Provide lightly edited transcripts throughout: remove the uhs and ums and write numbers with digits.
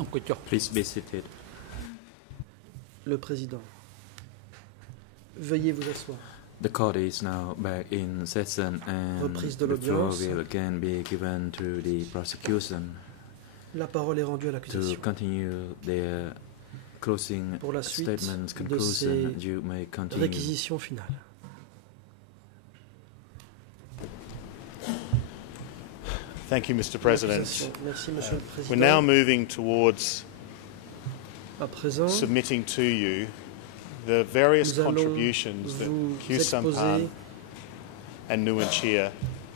Please be seated. Le président. Veuillez vous asseoir. The court is now back in session and Reprise de the floor l'audience. will again be given to the prosecution La parole est rendue à to l'accusation. continue their closing Pour la suite statements, de conclusion. ces You may continue. réquisitions finales. Thank you, Mr. President. Merci, Monsieur le We're now Président. moving towards À présent, submitting to you the various nous allons contributions that vous Khieu exposer Samphan and Nuon Chea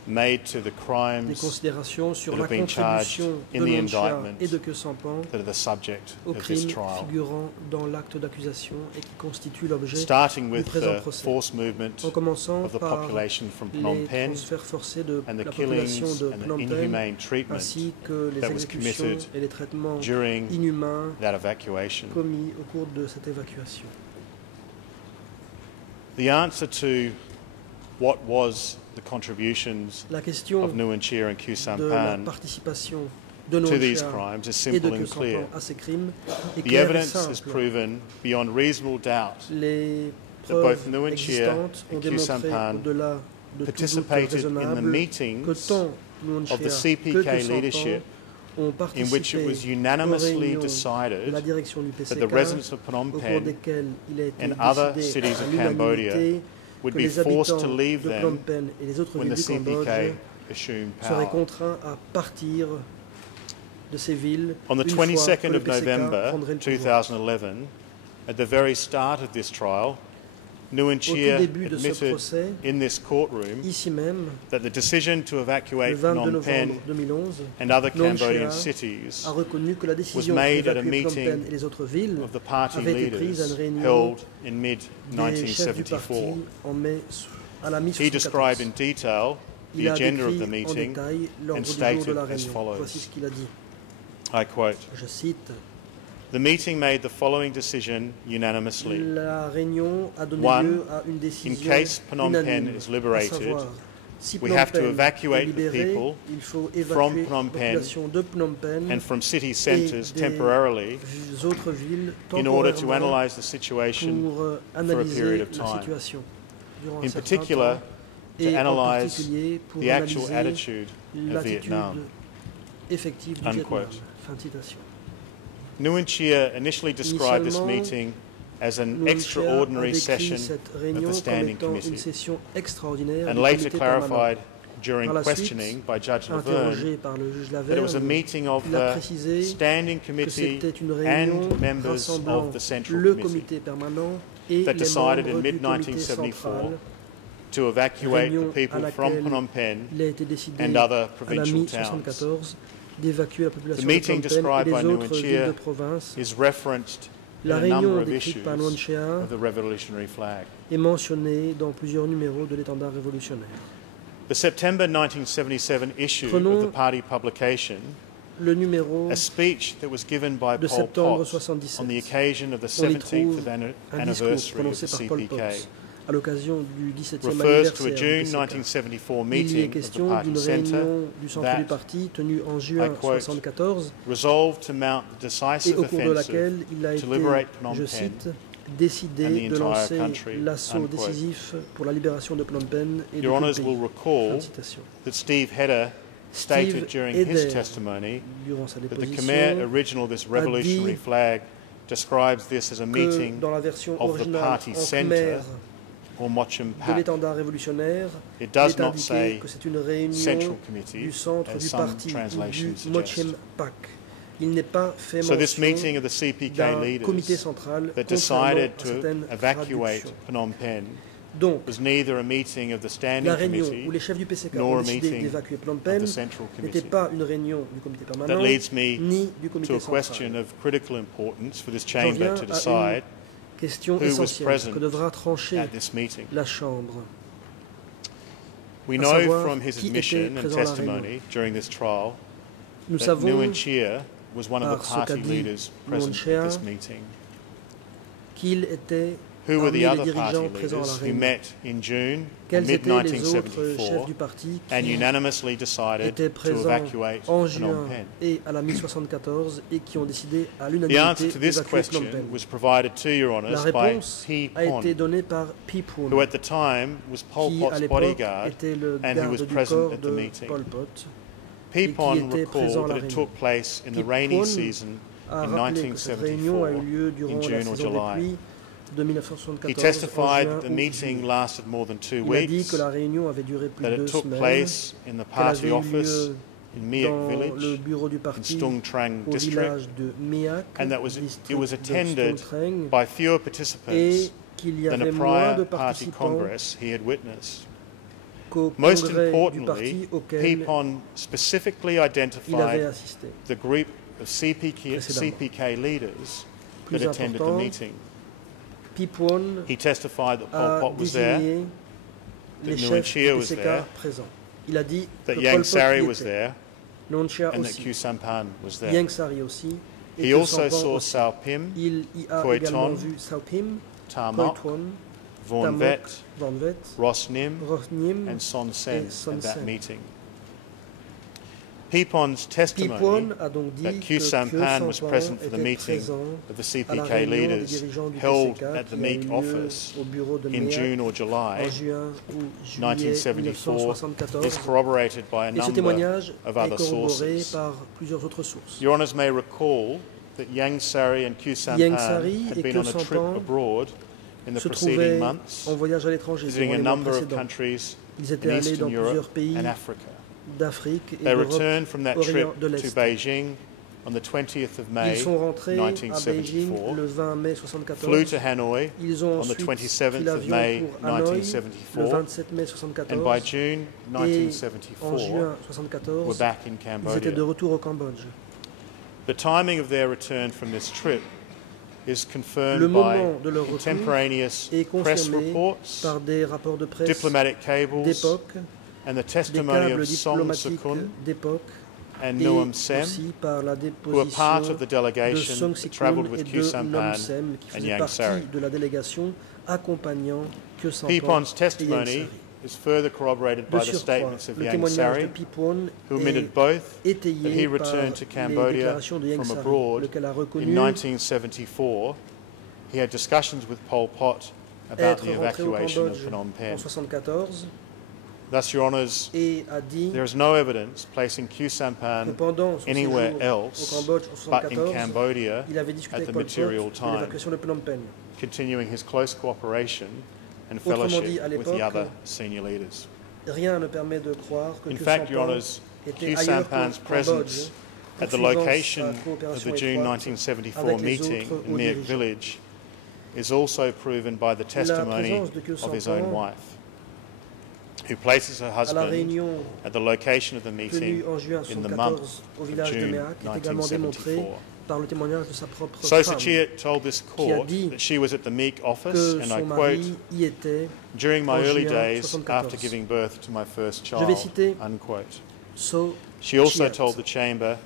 made to the des crimes considérations sur that la have been charged contribution in de the Nuon Chea indictment et de Khieu Samphan that are the subject aux of this crimes trial. figurant dans l'acte d'accusation et qui constituent l'objet Starting du with présent the procès. forced movement En commençant of the par population from Phnom les Penh transferts forcés de and the la population killings de and the Phnom Penh, inhumane treatment ainsi que les that was exécutions committed et les traitements during inhumains that evacuation. commis au cours de cette évacuation. The answer to what was the contributions La question of Nuon Chea and Khieu de la Samphan participation de to Nuon these Chea crimes is et de simple Khieu and clear. Samphan à ces crimes est The claire et evidence has simple. proven beyond reasonable doubt Les that both preuves Nuon Chea existantes ont and Khieu démontré Samphan au-delà de tout doute participated in the raisonnable que meetings tant Nuon of the Chea que CPK Khieu leadership Samphan ont in which it was participé aux unanimously réunions de la decided direction du that the PCK residents of Phnom au cours Penh desquelles il a été and other décidé cities à of Cambodia l'unanimité would que be les forced habitants to leave de Phnom them Penh et les autres when villes the du Cambodge CPK assumed seraient power. contraints à partir de ces villes On the une fois que 22nd le of PCK November prendrait le pouvoir. 2011, at the very start of this trial, Nuon Au tout Chea début de ce admitted procès, in this courtroom ici même, that the decision to le evacuate 22 Phnom novembre Penh 2011, and other Nuon Cambodian Chea cities a reconnu que la décision made at a d'évacuer Phnom meeting Penh et les autres villes of the party avait été prise à leaders une réunion held in des chefs du parti mid-1974. en mai à la He described in mi-74. detail the Il a agenda of the décrit en meeting détail l'ordre and du jour stated de la as réunion. follows. Voici ce qu'il a dit. I quote, Je cite. "The meeting made the following decision unanimously. La réunion a donné One, lieu à une décision case Phnom Penh unanime, is liberated, à savoir, si we Phnom have to Penh evacuate est the libéré, people il faut from évacuer Phnom la Penh population de Phnom Penh and from city et centres des temporarily autres villes in order to temporairement analyse the situation pour for a analyser period of la time. situation durant un In certain particular, temps, to et en analyse particulier pour the actual analyser attitude of l'attitude Vietnam." effective du Unquote. Vietnam. Fin de citation. Nuon Chea initially described this Initialement, meeting as an Nuon Chea a extraordinary décrit session cette of réunion the comme Standing étant une Committee session extraordinaire and du later comité permanent. clarified during Par la suite, questioning by Judge Laverne Interrogé par le juge that it was a Laverne, meeting of il a the précisé Standing que Committee c'était une réunion and members rassemblant of the Central le Committee comité permanent et that les decided in membres du comité mid-1974 central. to evacuate the Réunion à people from laquelle Phnom Penh il a été décidé and other à la provincial towns. mi-74 d'évacuer la The population de meeting Phnom Penh et described by des Nuon autres villes Chea de province. is referenced in La a number réunion of décrite issues par Nuon Chea of the revolutionary flag. est mentionnée dans plusieurs numéros de l'étendard révolutionnaire. The September 1977 issue Prenons of the party publication, Le numéro a speech that was given by de Pol septembre Pot 77, on the occasion of the on y 17th trouve un discours anniversary of prononcé the par Pol Pot CPK, à l'occasion du 17e refers to a anniversaire du June PCK. 1974 Il y est meeting of the question party d'une centre réunion du centre du that, parti tenue en I juin quote, 1974 resolved to mount the et decisive au cours de offensive laquelle il a to liberate Phnom été, je Penh cite, décidé and the de entire lancer country, l'assaut unquote. décisif pour la libération de Phnom Penh et de Your tout le Honours pays. will Fin recall de citation. that Steve Hedder stated during his Heder, testimony durant sa that the déposition, Khmer original of this revolutionary flag describes this as a que meeting dans la version of the originale party en centre khmer or Mochum de Pak. l'étendard révolutionnaire, It il does est not indiqué say que c'est une réunion Central Committee, du centre as du some parti ou translations du suggest. Mochem Pak. Il n'est pas fait So this mention meeting of the CPK d'un comité leaders central that contrairement decided à to certaines evacuate traductions. Phnom Penh Donc, was neither a meeting of the Standing la réunion Committee où les chefs du PCK nor ont a décidé meeting d'évacuer Phnom of Penh the Central n'était Committee. pas une réunion du comité That permanent leads me ni du to comité a question central. of critical importance for this J'en viens chamber to à decide une question who was essentielle present que devra trancher at this meeting. la Chambre. We à know savoir from his qui admission était and présent à la testimony during this trial Nous that savons Nuon Chea was one of the par ce qu'a party dit leaders Nuon present Chea at this meeting. qu'il était who were the Parmi les other party dirigeants présents à la leaders who réunion, met in June, quels étaient les autres chefs mid-1974, du parti and qui unanimously decided étaient to présents evacuate en Phnom juin Penh? et à la mi-74 et qui ont décidé à The l'unanimité answer to this d'évacuer Phnom question Penh? was provided to Your La Honours by réponse P. a été Pon, donnée par Phiphoon, who at the time was Pol qui à Pot's l'époque bodyguard était le and who garde was du present corps at the de meeting. Pol Pot. P. qui Pon était présent à recalled la that it réunion. took place in the P. rainy Pon season a in rappelé que cette réunion a eu 1974 lieu durant in la June or saison des July. pluies de He 1974 en testified juin that the ou meeting juillet. lasted more than 2 Il a dit weeks, que la réunion avait duré plus that de 2 it took semaines, place in the qu'elle party avait eu office lieu in Miak dans le village bureau du in parti Stung Treng au district, village de Miak, and that it district was de attended Stung Treng, by fewer participants et qu'il y than avait a moins de prior party participants congress he had witnessed. qu'au Most congrès du importantly, parti P. auquel Pon specifically il avait identified assisté. the group of CPK Précédemment. leaders Plus that attended the important, meeting. Phiphoon He testified that Pol a Pot was there, désigné les that chefs Nguyen du Chia was PCK there, présents. Il a dit que that Pol Yang Pot Sari y was était, there, Nguyen Chia and that aussi, Khieu Samphan was there. Yang Sari aussi, et He que also Sampan saw aussi. Sao Pim, Il y a Khoi également Ton, vu Sao Pim, Ta Khoi Mok, Ton, Vorn Tamok, Vet, Van Vet, Ross Nim, Rosnim and Son Sen et Son at that Sen. meeting. P. Pon's testimony Phiphoon a donc dit that que Khieu Khieu Samphan was Sampan present for the était meeting présent of the à la CPK réunion des leaders dirigeants du held PCK at the qui a eu Meek lieu office au bureau de in Miak June or July en juin ou juillet 1974 is 1974. corroborated by a Et ce number témoignage of est other corroboré sources. par plusieurs autres sources. Your Honours may recall that Yang Sari and Khieu Yang Samphan Sari had et been Khieu on a trip Samphan abroad in the se preceding trouvaient months, en voyage à l'étranger visiting durant a les mois number of précédents. countries Ils in étaient allés dans Eastern plusieurs Europe pays and Africa. d'Afrique et They d'Europe returned from that trip orient de to l'Est. Beijing on the 20th of May Ils sont rentrés à Beijing 1974, le 20 mai flew 1974. to Hanoi Ils ont on the ensuite 27th pris of l'avion May pour Hanoï le 1974, 27 mai and by 1974 June et en 1974 juin were 1974 back in ils étaient Cambodia. de retour au Cambodge. The timing of their return from this trip is Le confirmed by moment de leur retour contemporaneous est press confirmé reports, par des rapports de presse diplomatic cables, d'époque, and the des testimony câbles of Song diplomatiques Sukun d'époque and et Nuam Sem, aussi par la who were part déposition of the de delegation Song that Sikun travelled et with de Khieu Nom Samphan Sem qui and faisaient Yang partie Sari. de la délégation accompagnant Khieu P. Samphan Pon's et Yang testimony Sari. is further corroborated De by the surcroît, statements of le Yang témoignage Sari, de Phiphoon who est admitted both that he étayé par returned to les Cambodia déclarations de Yang from Sari, abroad lequel a in reconnu 1974. He had discussions with Pol Pot about être the rentré au evacuation of Cambodge Phnom en Penh. 1974 Thus, Your Honours, et a dit there is no evidence placing Khieu que Samphan pendant son anywhere séjour au else Cambodge en but in 1974, Cambodia, il avait discuté at avec the Pol material Pot de time, l'évacuation de Phnom Penh. continuing his close cooperation and Autrement fellowship dit, à with the l'époque, other senior leaders. Rien ne permet de croire que In Khieu fact, Your Samphan Honours, était Khieu ailleurs Samphan's qu'au presence Cambodge, at the poursuivant location sa of coopération the June étroite 1974 avec les meeting autres in hauts Miak dirigeants. village is also proven by the testimony présence de Khieu of his own Samphan wife, who places her à la husband réunion at the location of the meeting tenue en juin in the 1974 month au of village de June Méac est également démontrée 1974. par le témoignage de sa propre So femme, Sachia told this qui a court dit that she was at the Meek office, que and I son quote, mari y était. during my en early juin days 74. after giving birth to my first Je vais child, citer unquote. So She also Chiat. told the chamber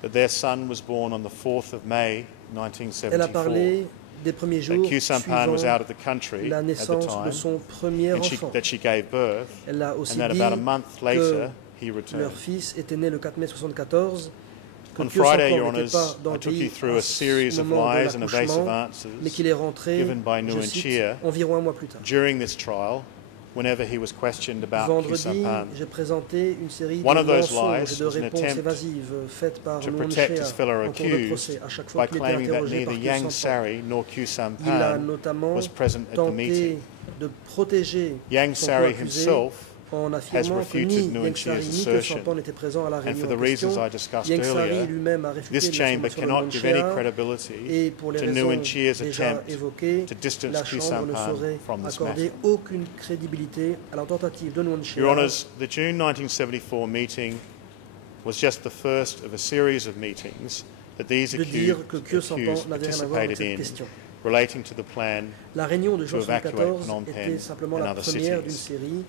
that their son was born on the 4th of May Elle a 1974, parlé des premiers that jours Khieu Samphan was suivant out of the country la at the naissance de time, son premier and enfant. that she gave birth, Elle a aussi and that dit about a month later he returned. leur fils était né le 4 mai 1974, que On Khieu Friday, Samphan Your n'était pas Honours, dans I le took you pays through à a series ce of moment de lies and evasive l'accouchement, answers mais qu'il est rentré, given by je Nguyen cite, Chia environ un mois plus tard. during this trial, whenever he was questioned about Khieu Vendredi, Samphan. j'ai présenté une série One de of those mensonges lies et de was an réponses attempt évasives faites par to Nguyen protect Chia his fellow en cours de accused procès à chaque by fois qu'il était claiming that interrogé par neither Khieu Yang Samphan. Sari nor Khieu Il a Samphan notamment was present at the tenté meeting. de protéger Yang son Sari co-accusé himself en has affirmant que refuted ni Nguyen Yang Sari Chia's ni Khieu assertion, Samphan n'étaient présents à la and réunion for en the reasons question. I discussed Yang Sari earlier, lui-même a réfuté this les chamber affirmations de cannot Nguyen give any Chia credibility et pour les to raisons Nguyen Chia's déjà attempt évoquées, to distance la Khieu Chambre ne Samphan saurait from this accorder matter. aucune crédibilité à la tentative de Nguyen Chia Your Honours, the June 1974 meeting was just the first of a series of meetings that these de dire que Khieu accused Samphan n'avait rien à voir avec participated cette in question. relating to the plan. La réunion de to juin evacuate 1974 Phnom Penh était simplement and la other première d'une cities. série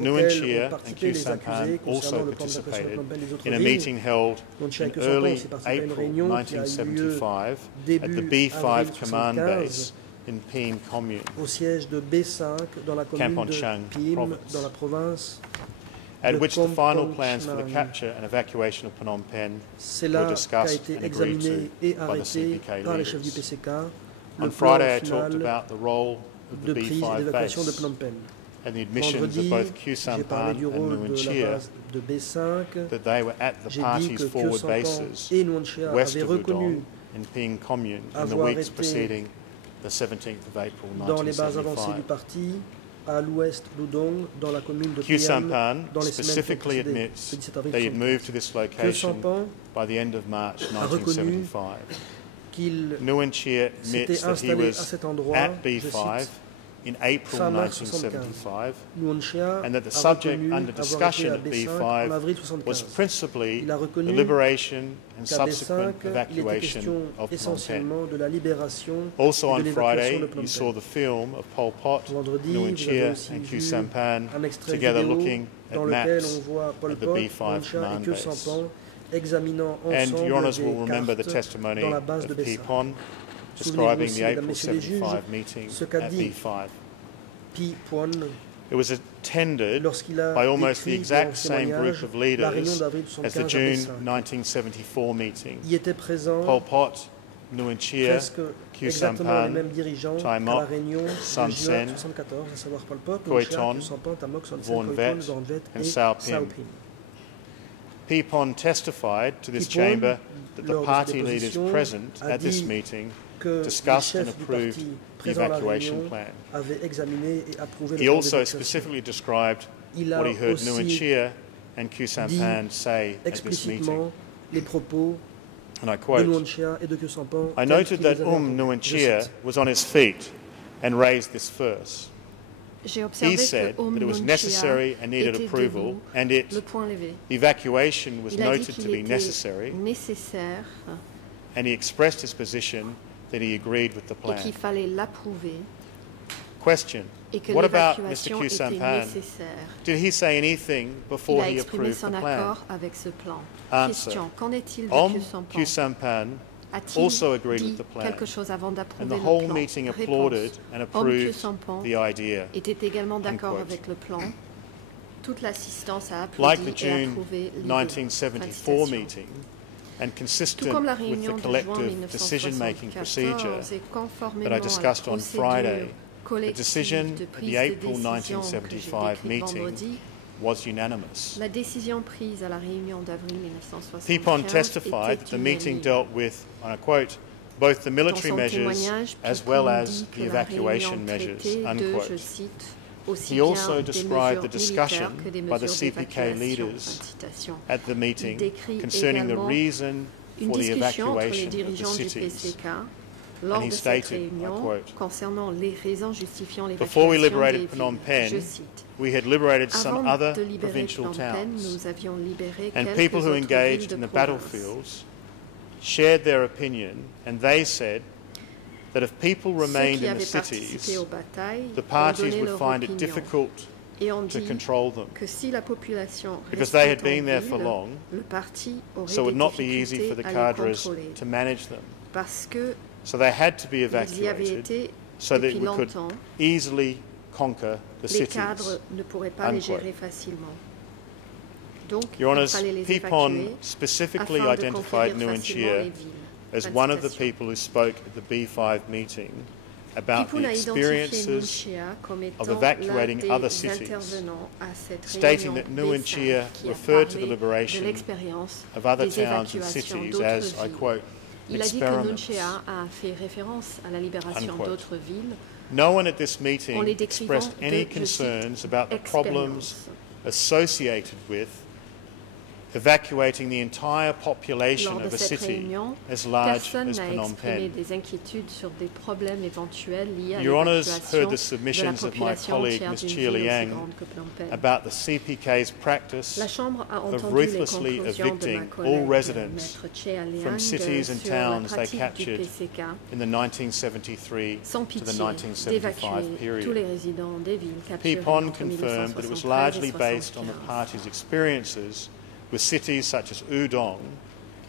Nguyen auxquelles Chia ont and participé Khieu les Samphan accusés concernant also le plan d'évacuation de participated Phnom Penh des autres in a villes. meeting held Nguyen Chia et in Khieu Samphan ont early aussi participé à une April réunion qui a eu lieu 1975 at the début B5 avril command 1975 base in Pim Commune, au siège de B5 dans la commune de Kampong Pim, province, dans la province. at de which the final Kampong plans for the Chhnang. capture and evacuation of Phnom Penh C'est were là qu'a discussed été and agreed examiné to et by the arrêté CPK par les chefs du leaders. PCK On le plan Friday, I talked final about the role of de the prise et B5 d'évacuation de base Phnom Penh. and the admissions of Vendredi, both Khieu j'ai parlé Sampan du and rôle Nuon de la Chea base de B5. that they were at the J'ai dit party's que Khieu forward Sampan bases et Nuon Chea west avaient of reconnu Udon in Ping Commune in the avoir weeks été preceding the 17th of April dans les bases avancées du 1975. parti, à l'ouest d'Udong, dans la commune de Khieu Piam, Sampan dans les semaines qui ont specifically précédé admits le 17 avril that he'd 75. moved to this Khieu location Sampan by the end of March a reconnu 1975. qu'il Nuon Chea s'était admits that he installé à was cet endroit, at je B5 cite, in April fin mars 1975 Nuon Chea and that the a subject reconnu under avoir été discussion à at B5 en B5 avril was 75. principally Il a the reconnu liberation and qu'à subsequent B5, il était evacuation question of Phnom Penh. essentiellement de la libération Also et on de l'évacuation Friday, de Phnom you saw Penh. the film of Pol Pot, Vendredi, Nuon vous avez Chea aussi and Khieu vu Sampan un extrait together vidéo looking dans at lequel maps on voit Pol at the Pot, B5 Nuon Chea et command Khieu base. Sampan examinant And ensemble Your Honours des will remember the cartes testimony dans la base de of Bessa. Pipon Souvenez-vous describing aussi, the mesdames, April messieurs les juges, 75 meeting ce qu'a at dit B5. Pi Puan It was attended lorsqu'il a by almost the décrit exact dans same témoignage group of la réunion leaders d'avril as the 75 à June B5. 1974 meeting. Y étaient présents Pol Pot, Nuon Chea, presque Khieu exactement Sampan, les mêmes dirigeants Thai qu'à la Mok, réunion de Son juin Sen, 74, à savoir Pol Pot, Khoi Nuon Chea, Ton, Khieu Sampan, Tamok, Son Sen, Vorn Khoi Vet, Ton, Vorn Vet and et Sao Sao Pim. Pim. Pipon testified to this Pipon, chamber that the lors de sa party leaders déposition, present a at this dit meeting que les discussed and chefs du approved parti the présents à la evacuation réunion plan. avaient examiné et approuvé le He plan also d'évacuation. specifically described Il a what he heard aussi Nuon Chea and Khieu Sampan say at this meeting. explicitement les propos And I de Nuon quote, Chea et de Khieu Sampan. I tels noted qu'il that les avait entendus. Nuon Je Chea cite. was on his feet and raised this first. J'ai He observé said que that it was Nuon necessary Chea and needed était approval, debout, and it, le poing levé. the evacuation was Il a dit noted to qu'il be était necessary, nécessaire and he expressed his position that he agreed with the et plan. qu'il fallait l'approuver Question, et que what about Mr. l'évacuation Khieu était Sampan? nécessaire. Did he say anything Il before a he exprimé approved son the plan? accord avec ce plan. Answer. Question, qu'en est-il de Om Khieu Sampan? Khieu Sampan A-t-il also agreed dit with the plan, quelque chose avant and d'approuver the le whole plan? meeting Réponse. applauded and Om Khieu approved Sampan the idea. était également d'accord Unquote. avec le plan. Toute l'assistance a Like applaudi the et June approuvé l'idée. 1974 Fin de citation. meeting, and Tout consistent comme la with réunion the de juin collective decision-making procedure 1974 et conformément that I à la discussed on procédure Friday, the collective decision de at prise the de April décision que 1975 j'ai décrite meeting vendredi, was unanimous. la décision prise à la réunion d'avril 1975 Pipon testified that the était meeting unanime. dealt with, and I quote, both the military Dans son measures témoignage, as Pipon well as dit the que la evacuation réunion measures, traitait de, je unquote. cite, aussi He bien also des described the mesures discussion militaires que des by the mesures CPK d'évacuation. leaders Fin de citation. at the meeting décrit concerning the également reason Une for the discussion entre les evacuation of the dirigeants du cities. PCK lors And he de cette stated, I réunion quote, concernant les raisons justifiant Before we l'évacuation liberated des Phnom villes. Penh, Je cite. we had liberated some Avant other de libérer provincial Phnom Penh, towns, nous avions libéré and quelques people who autres villes engaged de in the province. battlefields shared their opinion, and they said that if people Ceux remained qui in the avaient participé cities, aux batailles the ont parties donné would leur find it opinion difficult et ont to dit control them, que si la population because they had restait en been there for ville, long, le parti aurait so it would des not be easy for difficultés the à les cadres contrôler to manage them. parce que So they had to be ils y avaient evacuated été so that depuis we could longtemps. easily conquer the Les cities. cadres ne pourraient pas les Unquote. gérer facilement. Donc, Your il Honours, fallait les Pipon évacuer specifically afin de identified conquérir Nuon facilement Chea les villes. as Fin de one of the citation. people who spoke at the B5 meeting about Pipon the a identifié Nuon experiences Chea comme étant of evacuating l'un other des cities, intervenants à cette stating réunion that Nuon B5 Chea qui a referred to the parlé liberation de l'expérience of other des towns and évacuations cities d'autres as, I villes. quote, Il a dit que Nuon experiments. Chea a fait référence à la libération Unquote. d'autres villes No one at this en meeting les décrivant expressed any de, je cite, concerns about the problems expérience. associated with evacuating the entire population Lors de of a cette city réunion, as large personne as n'a Phnom exprimé Penh. des inquiétudes sur des problèmes éventuels liés à Your Honours l'évacuation heard the de la submissions of my population colleague entière Ms d'une Chia ville aussi Liang grande que Phnom Penh. about the CPK's practice La Chambre a of entendu les ruthlessly conclusions de ma evicting collègue all residents Maître Chia Liang from cities and sur la towns they pratique du captured PCK, in the 1973 sans to the pitié 1975 d'évacuer tous les period. résidents des villes capturées Pipon entre confirmed that it was 1973 largely et based on the 1975. party's experiences with cities such as Udong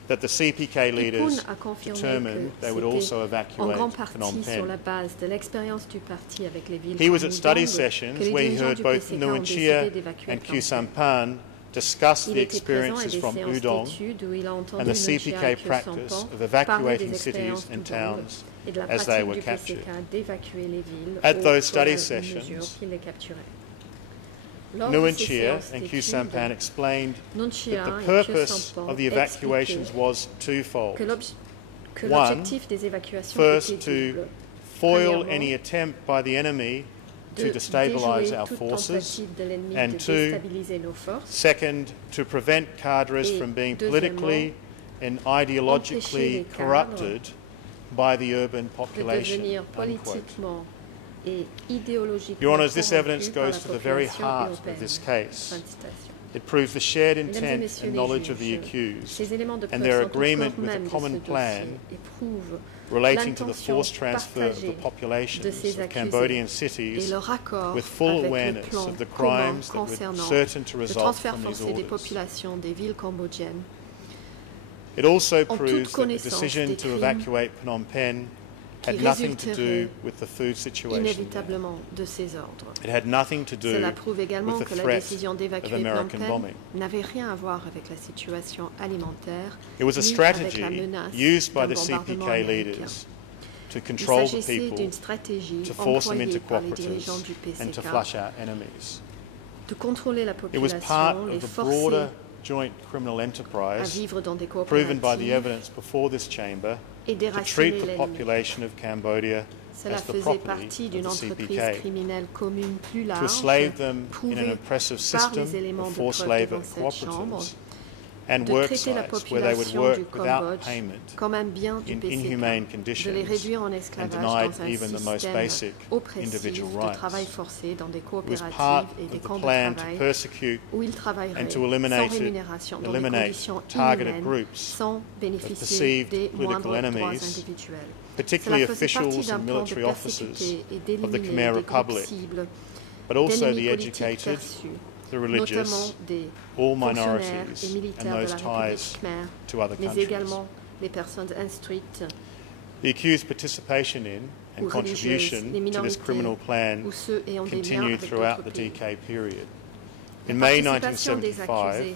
that the CPK Kippoun leaders a confirmé determined que they would c'était also en evacuate grande Phnom partie sur la Penh. base de l'expérience du parti avec les villes He was comme at study Udong sessions que les where he dirigeants heard du both PCK ont Nuon décidé Chea d'évacuer and Phnom Khieu Penh. Sampan discuss Il the était présent à experiences des from séances Udong d'études où il a entendu and the Nuon Chea CPK et Khieu practice Sampan of parler evacuating des cities expériences and d'Udong towns et de la as they pratique were du captured. PCK d'évacuer les villes At au those fur et à study mesure sessions, qu'il les capturait. Lors de Nuon ces Chea séances and Khieu d'études, Sampan explained Nuon Chea that the et Khieu purpose Sampan of the evacuations expliquaient was twofold. que One, l'objectif des évacuations first était to double. foil Premièrement, any attempt by the enemy to de destabilise déjouer our toute forces, tentative de l'ennemi and de two, déstabiliser nos forces. second, to prevent cadres Et from being deuxièmement, politically and empêcher ideologically les cadres corrupted by the urban de population. devenir Unquote. politiquement et idéologiquement Your Honours, this evidence corrompus par goes la to the very population heart européenne. of this case. Fin de citation. It proves the shared Mesdames et intent messieurs and les knowledge of the juges, accused ces éléments de and preuve their sont au agreement cœur with même a de common ce plan dossier et prouvent relating to the l'intention forced transfer of the partagée populations de ces of accusés Cambodian et cities leur accord with full avec le awareness plan of the commun crimes that were concernant certain to le result transfert from these forcé des orders. populations des villes cambodgiennes. It also toute proves that the connaissance decision des to crimes evacuate Phnom Penh qui had nothing to do résulteraient with the food situation there. inévitablement de ces ordres. It had nothing to do Cela prouve également with the que la threat décision of d'évacuer Phnom American Penh bombing. n'avait rien à voir avec la situation alimentaire It was a ni avec la strategy menace used by d'un the bombardement CPK américain. leaders to Il control the s'agissait people, d'une stratégie to force them into employée par les cooperatives dirigeants du and to PCK flush out enemies. de contrôler la It was part population, les of the forcer broader joint criminal à enterprise vivre dans des proven by the coopératives evidence before this chamber et to déraciner treat the l'ennemi. population of Cambodia Cela as the faisait property partie of d'une the entreprise CPK, criminelle commune plus to large, enslave them in an prouvée oppressive par system les éléments of de forced preuve labour devant cette chambre, cooperatives and de work traiter la sites where they would population work du without Cambodge payment comme un bien du in PCK, inhumane de les conditions réduire en and esclavage denied dans un even the most système basic oppressif individual de rights. travail forcé dans des It was coopératives part et des of camps the de plan to travail persecute où ils travailleraient and to sans eliminate rémunération, dans des eliminate conditions targeted inhumaines, groups sans bénéficier perceived des political moindres droits enemies, individuels. particularly Cela faisait partie officials d'un and plan de military officers persécuter et of the d'éliminer Khmer des groupes Republic, cibles, but also d'ennemis the politiques educated, perçus, the religious, notamment des all fonctionnaires et minorities, and militaires de those la République ties khmer, to other mais countries. également les personnes instruites The accused participation in ou and religieuses, contribution les to this criminal minorités plan ou ceux ayant des liens continued avec throughout d'autres the pays. DK period. La In May participation des 1975, accusés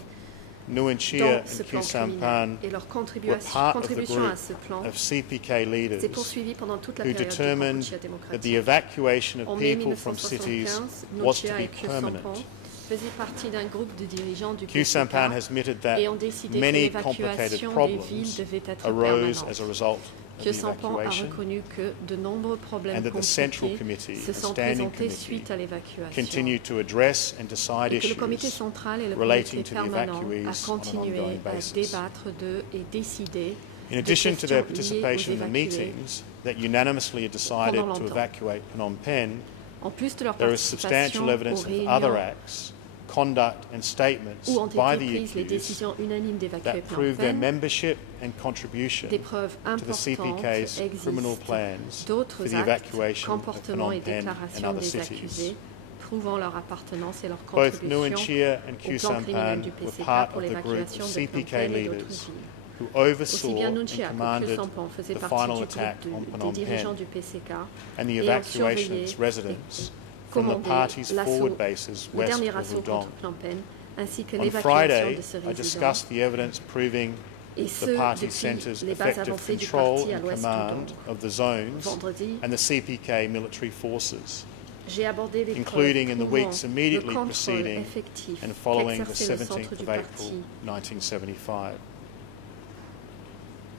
Nuon Chea dans and ce Khieu plan Sampan criminel et leur were part of the contribution group à ce plan of CPK s'est leaders poursuivie pendant toute la who période du determined Kampuchea that the démocratique. evacuation En of mai people from cities 1975, Nuon was Chea to et be Khieu permanent. Sampan faisaient partie d'un groupe de dirigeants du Khieu Sampan PCK has admitted that et ont décidé que many complicated l'évacuation des problems villes devait être arose permanente. as a result of Khieu the Sampan a evacuation, reconnu que de nombreux problèmes and that the Central compliqués Committee se and sont Standing présentés Committee suite à l'évacuation continue to address and decide et que le comité issues central et le relating comité to the permanent evacuees a on an continué ongoing à basis. débattre de et décider In de addition to their questions liées participation aux in the évacués. meetings that unanimously decided pendant to longtemps. evacuate Phnom Penh, En plus de leur there is substantial participation evidence aux of réunions other acts, conduct and statements où ont by été the prises les accused décisions unanimes d'évacuer that Phnom prove their Penh, membership and contribution des preuves to the importantes CPK's criminal existent plans for d'autres the actes, evacuation of comportements et Phnom Penh and déclarations other des cities. accusés prouvant leur appartenance et leur Both Nuon contribution Chea and au Khieu plan criminel Sampan du were PCK part pour of the group l'évacuation of de Phnom CPK Penh et d'autres leaders villes. who Aussi oversaw bien Nuon and Chea que Khieu commanded Sampan faisaient the partie final du attack groupe on des Phnom dirigeants Penh du PCK and the et ont evacuation of surveillé its residents from the commandé party's l'assaut, forward bases le west dernier of assaut Udong. contre Phnom Penh, ainsi que On l'évacuation Friday, de ce I résident discussed the evidence proving et the ce party depuis centre's les bases effective avancées du control parti à and l'ouest command d'Udong. of the zones Vendredi, and the CPK military forces, j'ai abordé les including in the prouvant weeks le immediately contrôle preceding effectif and following the qu'exerçait le 17th centre du of parti, April 1975.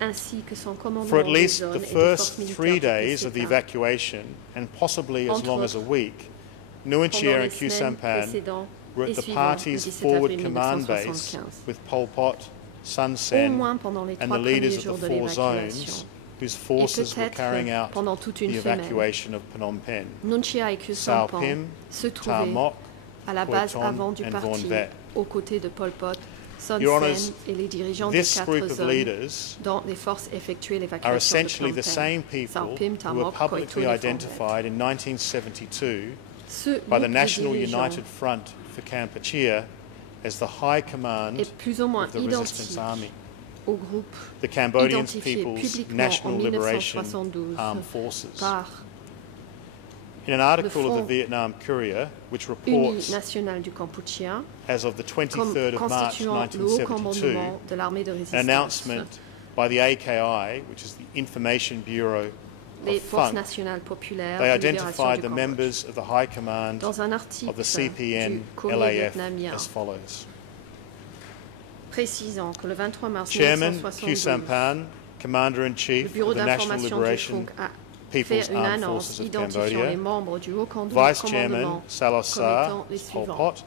ainsi que son commandement For at des least zones the et des forces first militaires 3 du days of the PCK, evacuation, and possibly as Entre long as a autres, week, Nuon pendant Chea les and Khieu semaines Sampan précédentes were et at the suivant le party's 17 forward avril command base 1975. with Pol Pot, Sun Au Sen, moins pendant les and 3 the premiers leaders jours of de the 4 l'évacuation. zones whose Et forces were carrying peut-être out pendant toute the une semaine, evacuation of Phnom Penh. Nuon Chea et Khieu Sao Sampan Pim, se Ta trouvaient Mok, à la base Hoi Ton avant du and parti, Vorn Vet. aux côtés de Pol Pot, Son Your Sen Honours, et les dirigeants des this 4 group of zones leaders dont les forces effectuaient are l'évacuation de essentially Phnom the Penh. same Sao people Pim, Ta who were Mok, Hoi Ton publicly et Vorn Vet. identified in 1972 Ce by the groupe de National dirigeants United Front for Kampuchea as the High Command est plus ou moins of the Resistance identique Army. au groupe the Cambodian identifié People's publiquement en National Liberation 1972 Armed Forces. par In an article of the Front Vietnam Courier, which Uni reports national du Kampuchea, as of the comme 23rd of March constituant le haut 1972, commandement de l'armée de an résistance. announcement by the AKI, which is the Information Bureau Les of forces FUNK, nationales populaires they de libération identified du the Cambodge. members of the High Command Dans un article of the CPN du courrier LAF vietnamien as follows. précisant que le 23 mars Chairman Khieu 1972, Sampan, le Commander-in-Chief Bureau of the National d'information du Liberation FUNK a People's fait une Armed annonce Forces of identifiant les Cambodia, membres du haut Vice Chairman commandement Saloth comme Sar, étant les Pol suivants. Pot,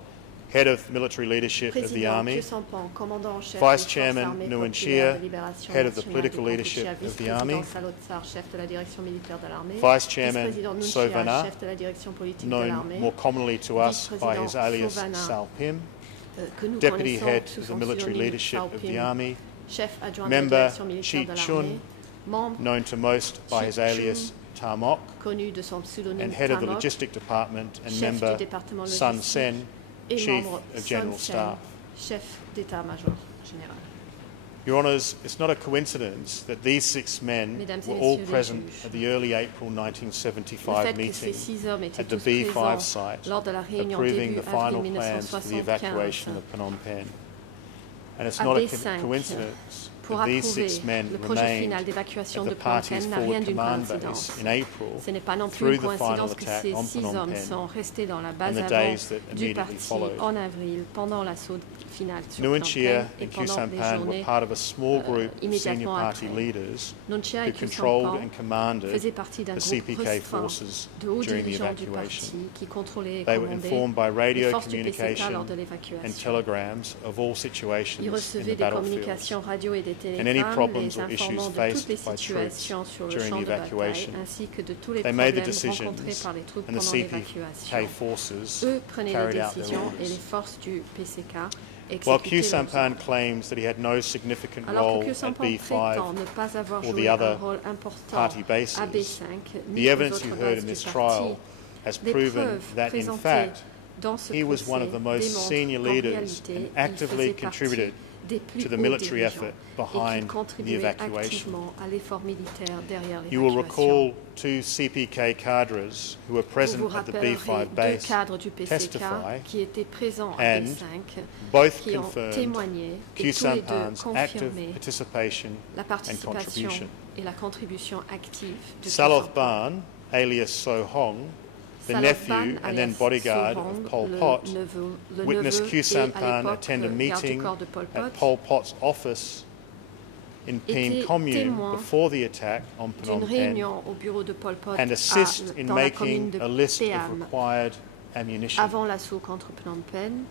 Head of Military Leadership of the Président Army, Khieu Sampan, commandant en chef Vice des Chairman forces armées Nguyen populaires Chia, de libération Head of the nationale Political du Leadership Kampuchea, of the vice-président Army, Saloth Sar, chef de la direction militaire de l'armée, Vice Chairman vice-président Nguyen So Chia, Van chef de la direction politique de known l'armée, more commonly to us by Vice-président his alias So Van Sal Pim, que nous Deputy connaissons Head sous of the son Military pseudonyme Leadership Sao of Pim, the Army, chef adjoint de la Member direction militaire Chi de Chun, l'armée, membre known to most by his Chi alias Tamok, connu de son pseudonyme and Head of the Tamok, Logistic Department and chef du member département Sun logistique Sen, et Chief membre of Son General Sen, Staff. chef d'état-major général. Your Honours, it's not a coincidence that these 6 men Mesdames et were all messieurs les present juges, at the early April Le 1975 fait que ces meeting 6 hommes étaient at the tous B5 présents site, lors de la réunion approving début the final avril plans for the 1975 evacuation of Phnom Penh. And it's à not a B5 coincidence pour that these approuver 6 men le projet final remained d'évacuation at de the Phnom party's Penh n'a rien forward d'une command coïncidence. base in April Ce n'est pas non plus through une the final coïncidence que attack ces on 6 Phnom hommes Penh sont restés dans la and base the avant days that du immediately parti followed. en avril, pendant l'assaut final sur Nguyen Phnom Chia Penh et and Khieu pendant les Sampan were journées part of a small group of senior immédiatement party après. leaders Nguyen Chia who et Khieu controlled Sampan and commanded faisaient partie d'un the groupe CPK restreint forces de hauts during the dirigeants du evacuation. parti qui contrôlaient et They were commandaient informed by radio les forces du PCK communication lors de and l'évacuation. telegrams of all situations Ils in recevaient the des battlefields communications radio et des and any télégrammes, problems les or issues informant de faced toutes les by troops situations sur le during champ the de bataille, evacuation. ainsi que de tous les They made the problèmes decisions rencontrés par les troupes and the pendant CPK l'évacuation. forces Eux prenaient les carried out their décisions et les orders. forces du PCK While Khieu exécutaient leurs Sampan ordres. claims that he had no significant Alors role que Khieu at Sampan B5 prétend ne pas avoir or the joué un other rôle important party bases, à B5, the ni aux evidence you autres heard bases in du this parti, trial has les proven preuves that in présentées fact dans ce he was one of procès the most démontrent senior qu'en leaders réalité, and il actively faisait partie contributed des plus to the hauts military dirigeants effort et behind qui the contribuait evacuation. activement à l'effort militaire derrière You will l'évacuation. recall 2 CPK cadres who were Vous present vous at the rappellerez B5 deux base cadres du PCK testify qui étaient présents à and B5, both qui ont confirmed témoigné Khieu et tous les deux Sampan's active confirmé participation la and participation contribution. et la contribution active de Saloth Khieu Barn, alias So Hong, the Saloth nephew Ban, and then alias bodyguard Sohong, of Pol le Pot, neveu witnessed Khieu et à Sampan l'époque, attend a garde du meeting corps de Pol Pot, at Pol Pot's office in était Piem Commune témoin before the attack on d'une Phnom Penh réunion au bureau de Pol Pot and assist in dans la commune making de a list of Peam required ammunition. avant l'assaut contre Phnom Penh,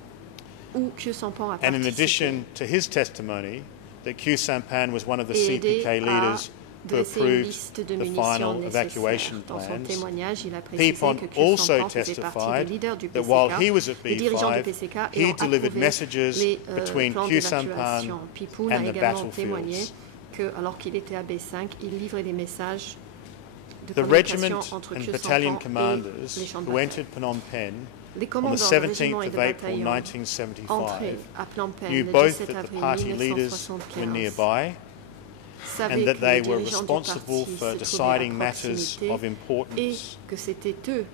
où Khieu Sampan a And in participé addition to his testimony that Khieu Sampan was one of the et aidé CPK à leaders who dresser une approved liste de the munitions final nécessaires. evacuation Dans son plans, témoignage, il a précisé Peepon que Khieu also Sampan faisait partie testified des leaders du that while he PCK, was at les dirigeants du B5, PCK he ayant delivered approuvé messages les between plans Khieu Sampan d'évacuation. Pipoun a and the également témoigné battlefields. que, alors qu'il était à B5, il livrait des messages de The communication regiment entre and Khieu battalion Sampan et commanders les champs de who bataille. entered Phnom Penh Les on the commandants de 17th régiments et of de April bataillons 1975 entrés à Phnom Penh knew le both 17 that the avril party leaders were 1975 nearby savaient and that que they les were dirigeants du responsible parti for se trouvaient deciding à matters proximité of et importance. que c'était eux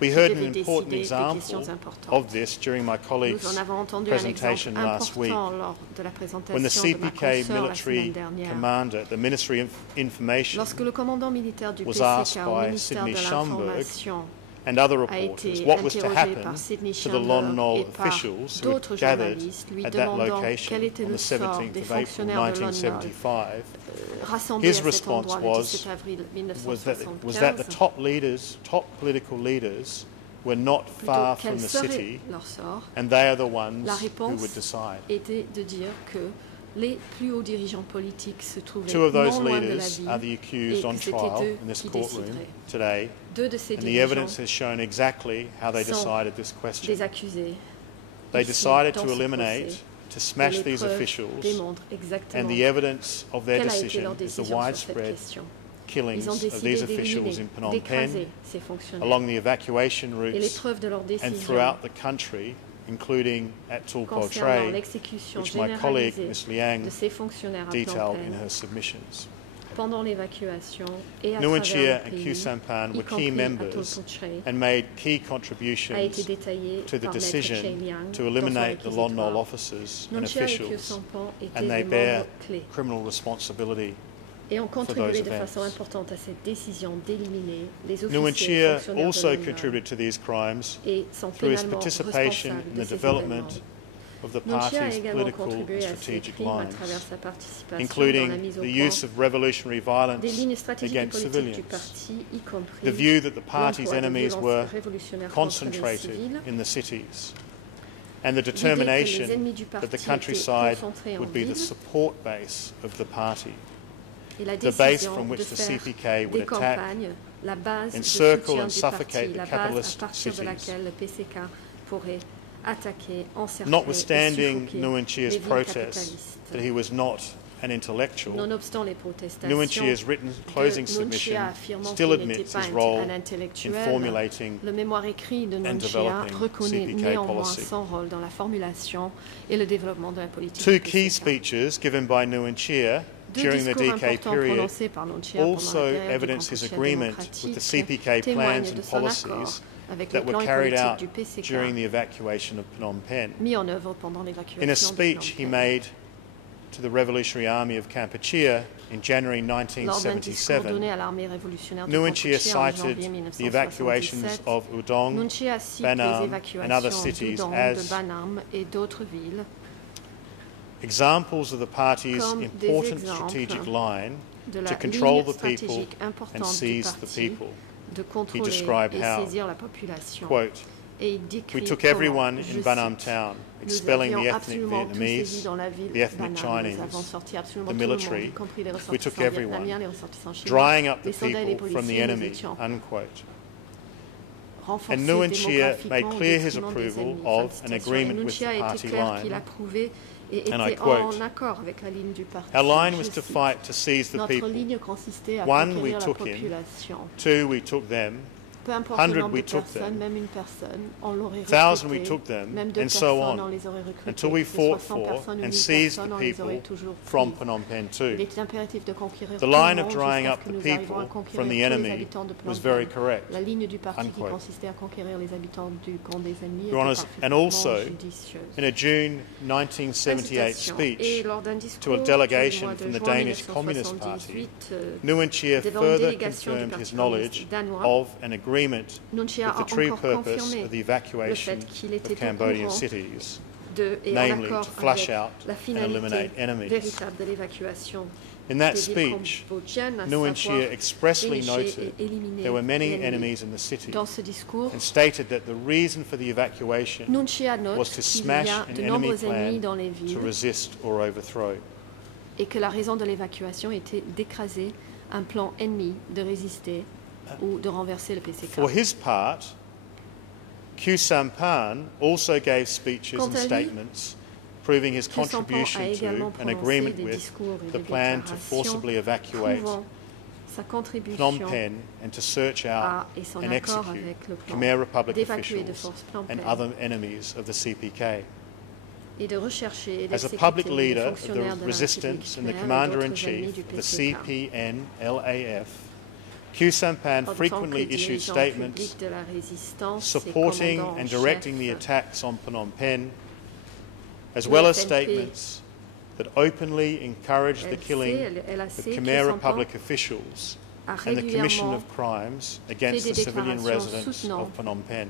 We qui heard an devaient important décider des example questions importantes. of this during my Nous colleague's en avons entendu un presentation exemple last week important lors de la when the présentation de ma CPK consoeur la semaine military dernière. commander at the Ministry of Information Lorsque le commandant militaire du was PCK asked au by ministère Sydney de Schamberg l'Information and other a reporters été what was to interrogé happen par Sydney to the Lon Schamberg Nol et par officials who had d'autres gathered journalistes lui at that demandant location quel était on le the sort 17th des of April fonctionnaires de Lon Nol 1975 rassemblés His à cet response endroit le was- 17 avril was that 1975. the top political leaders were not Plutôt far quel from the serait city leur sort, and they are the ones la who réponse would decide. était de dire que les plus hauts dirigeants politiques se trouvaient Two of those non loin de la leaders ville are the accused et on que c'était trial eux in this qui courtroom décideraient. today, Deux de ces and the dirigeants evidence has shown exactly how they sont decided this question. des accusés. They ici, decided dans to ce eliminate, procès. to Et smash les these preuves officials, démontrent and exactement the evidence of their quelle a été decision leur is the décision sur cette widespread question. killings Ils ont of décidé these officials d'éliminer, in Phnom d'écraser Penh, ces fonctionnaires. along the evacuation Et les routes, preuves de leur and décision throughout the country, including at Tulpo concernant Tray, l'exécution which my colleague généralisée Ms Liang de ces fonctionnaires à detailed plan in plein her submissions. pendant l'évacuation et à Nuon travers Chea le and pays, Khieu Samphan y were key compris à members Tulpo Tray, and made key a été contributions détaillé to the par Maître Che decision Liang to dans son eliminate the Lon Nol réquisitoire. officers and Nuon Chea et Khieu officials, Samphan étaient and they des bear membres clés criminal responsibility. et ont contribué those de façon events. importante à cette décision d'éliminer les Nuon officiers et Chea fonctionnaires de also l'honneur contributed to these crimes et sont through his pénalement participation responsables in de the ces development événements. of the Nuon Chea a party's également political contribué and à ces strategic crimes à travers lines, sa participation dans la including mise au the point use of revolutionary violence des lignes stratégiques et against politiques du civilians, parti, y compris the view that the party's l'emploi de enemies violences were révolutionnaires contre les concentrated civils, in the cities, and the l'idée que les determination ennemis du that parti the étaient countryside concentrés en would be the ville, support base of the party, et la the base décision from de which the faire CPK would des attack, campagnes, la base de encircle soutien and du suffocate parti, the la base capitalist à partir de cities. laquelle le PCK pourrait attaquer, encercler et Notwithstanding suffoquer Nuon les Chea's villes protest capitalistes. that he was not an intellectual, Nonobstant les Nuon protestations Chea's written closing de Nuon Chea submission affirmant still qu'il n'était admits pas his role un in intellectuel, formulating le mémoire écrit de Nuon and Chea developing reconnaît CPK néanmoins policy. son rôle dans la formulation et le développement de la politique two du key PCK. speeches given by Nuon Chea Deux during the discours DK importants period prononcés par Nuon Chea pendant la also période du evidence his Kampuchea agreement démocratique with the CPK témoignent plans de and son accord policies avec that les were plans et carried politiques out du PCK during the evacuation of Phnom Penh. mis en œuvre pendant l'évacuation In a de speech he Phnom Penh. made to the Revolutionary Army of Kampuchea in January Lors d'un discours 1977, donné à l'armée révolutionnaire de Nuon Chea Kampuchea en cited janvier the evacuations 1977, of Udong, Nuon Chea cite Banam, les and other évacuations cities d'Udong, de as Banam et d'autres villes examples of the party's comme des important exemples strategic line de to la control ligne the people stratégique and importante du seize the parti people. de contrôler described et how, saisir la population. Quote, Et il décrit "We took comment, everyone je in Banam cite, town, nous expelling the avions ethnic absolument tout saisi Vietnamese, dans la ville the ethnic Banam. Chinese, Nous avons sorti absolument the tout le monde, military. y compris les We took ressortissants everyone, vietnamiens, les ressortissants chinois, drying up the les soldats et les people from the policiers. Nous enemy," étions unquote. renforcés And Nuon Chea démographiquement made au clear his détriment des approval ennemis. of Fin an de citation. agreement Et Nuon with Chea a the été party clair line, qu'il approuvait et and I était quote, en accord avec la ligne du parti. "Our line Je was to cite, fight to seize the notre people. ligne consistait à One, we conquérir la took him. population. 2, we took them. Peu importe le 100 nombre we de took personnes, them. même une personne, on l'aurait 1,000 we recruté. took them, Même deux and so personnes, on, on les aurait recrutées. until we De fought 60 for personnes ou and 1000 seized personnes, the on les aurait people toujours from prises. Phnom Penh Il too. est impératif de conquérir The tout le line of monde drying jusqu'à up ce que the nous arrivions people à conquérir from the tous les enemy habitants de Phnom was very Penh. correct. La ligne du parti qui Unquote. consistait à conquérir les habitants du camp des ennemis Your Honours, était and parfaitement also, judicieuse. In a June 1978 Citation. speech Et lors d'un to a discours du delegation mois de from the juin Danish Communist Party, 1978, Nuon Chea devant une further délégation du confirmed Parti his knowledge communiste danois, of an agreement Nuon Chea with a the true encore purpose confirmé of the le evacuation fait qu'il était of au Cambodian courant cities, et en namely accord to flush avec out la and finalité eliminate enemies. véritable de l'évacuation In that des villes speech, cambodgiennes, à Nuon savoir Chea expressly dénicher noted et éliminer there were many l'ennemi. enemies in the city Dans ce discours, and stated that the reason for the evacuation Nuon Chea note was to qu'il y smash a an de enemy nombreux ennemis plan dans les to villes resist or overthrow. et que la raison de l'évacuation était d'écraser un plan ennemi, de résister ou de renverser le PCK. For his part, Khieu Samphan also gave speeches Quant and à lui, statements proving his Khieu Samphan contribution a to également an prononcé agreement des with discours et the des plan to déclarations forcibly evacuate prouvant sa Phnom contribution Penh and to search out à et son and accord execute avec le plan Khmer Republic d'évacuer de officials force Phnom and Penh other enemies of the CPK. et de rechercher et As a d'exécuter public les leader of fonctionnaires the de la resistance and the République khmère et commander-in-chief d'autres ennemis du of the PCK. CPN-LAF, Khieu Samphan En tant frequently que issued dirigeant statements public de la résistance et supporting commandant en and directing the chef attacks on Phnom Penh, as Le well as FNP statements that openly encouraged the LC, killing LAC, of Khieu Khmer Samphan Republic officials a and the commission régulièrement of crimes fait against des the civilian déclarations residents soutenant of Phnom Penh.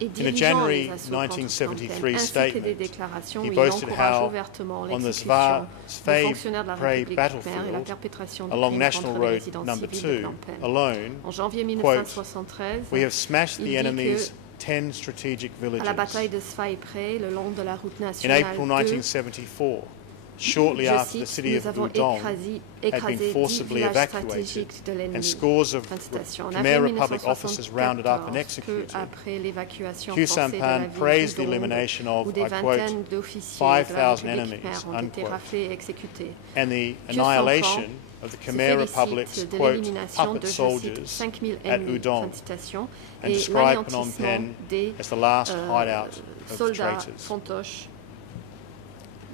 et In a dirigeant January les assauts contre Phnom 1973 Penh, ainsi que des statement, déclarations he où il boasted encourage how ouvertement on the l'exécution de Svay fonctionnaires de la Prey République khmer et la battlefield perpétration de along crimes National contre les Road résidents number civils de 2 Phnom Penh. alone, En janvier quote, 1973, we have smashed il the dit enemy's 10 strategic à la villages. bataille de Svay Prey, le long de la route In nationale April 2, 1974, shortly je after the cite, city nous of avons Udong écrasé had been 10 forcibly villages evacuated stratégiques de and l'ennemi. scores of Fin de citation. En Khmer avril Republic officers rounded up and 1974, executed, peu après l'évacuation Khieu forcée de la Samphan ville praised the d'Udong, elimination of, où des I quote, vingtaines d'officiers de la 5,000 République enemies, khmer ont été unquote, raflés et exécutés. and the Khieu annihilation Samphan of the se Khmer félicite Republic's, de quote, l'élimination de, puppet je cite, soldiers 5000 at ennemis, Udon, fin de citation, and et described Phnom l'anéantissement Penh des as the last hideout of soldats traitors. fantoches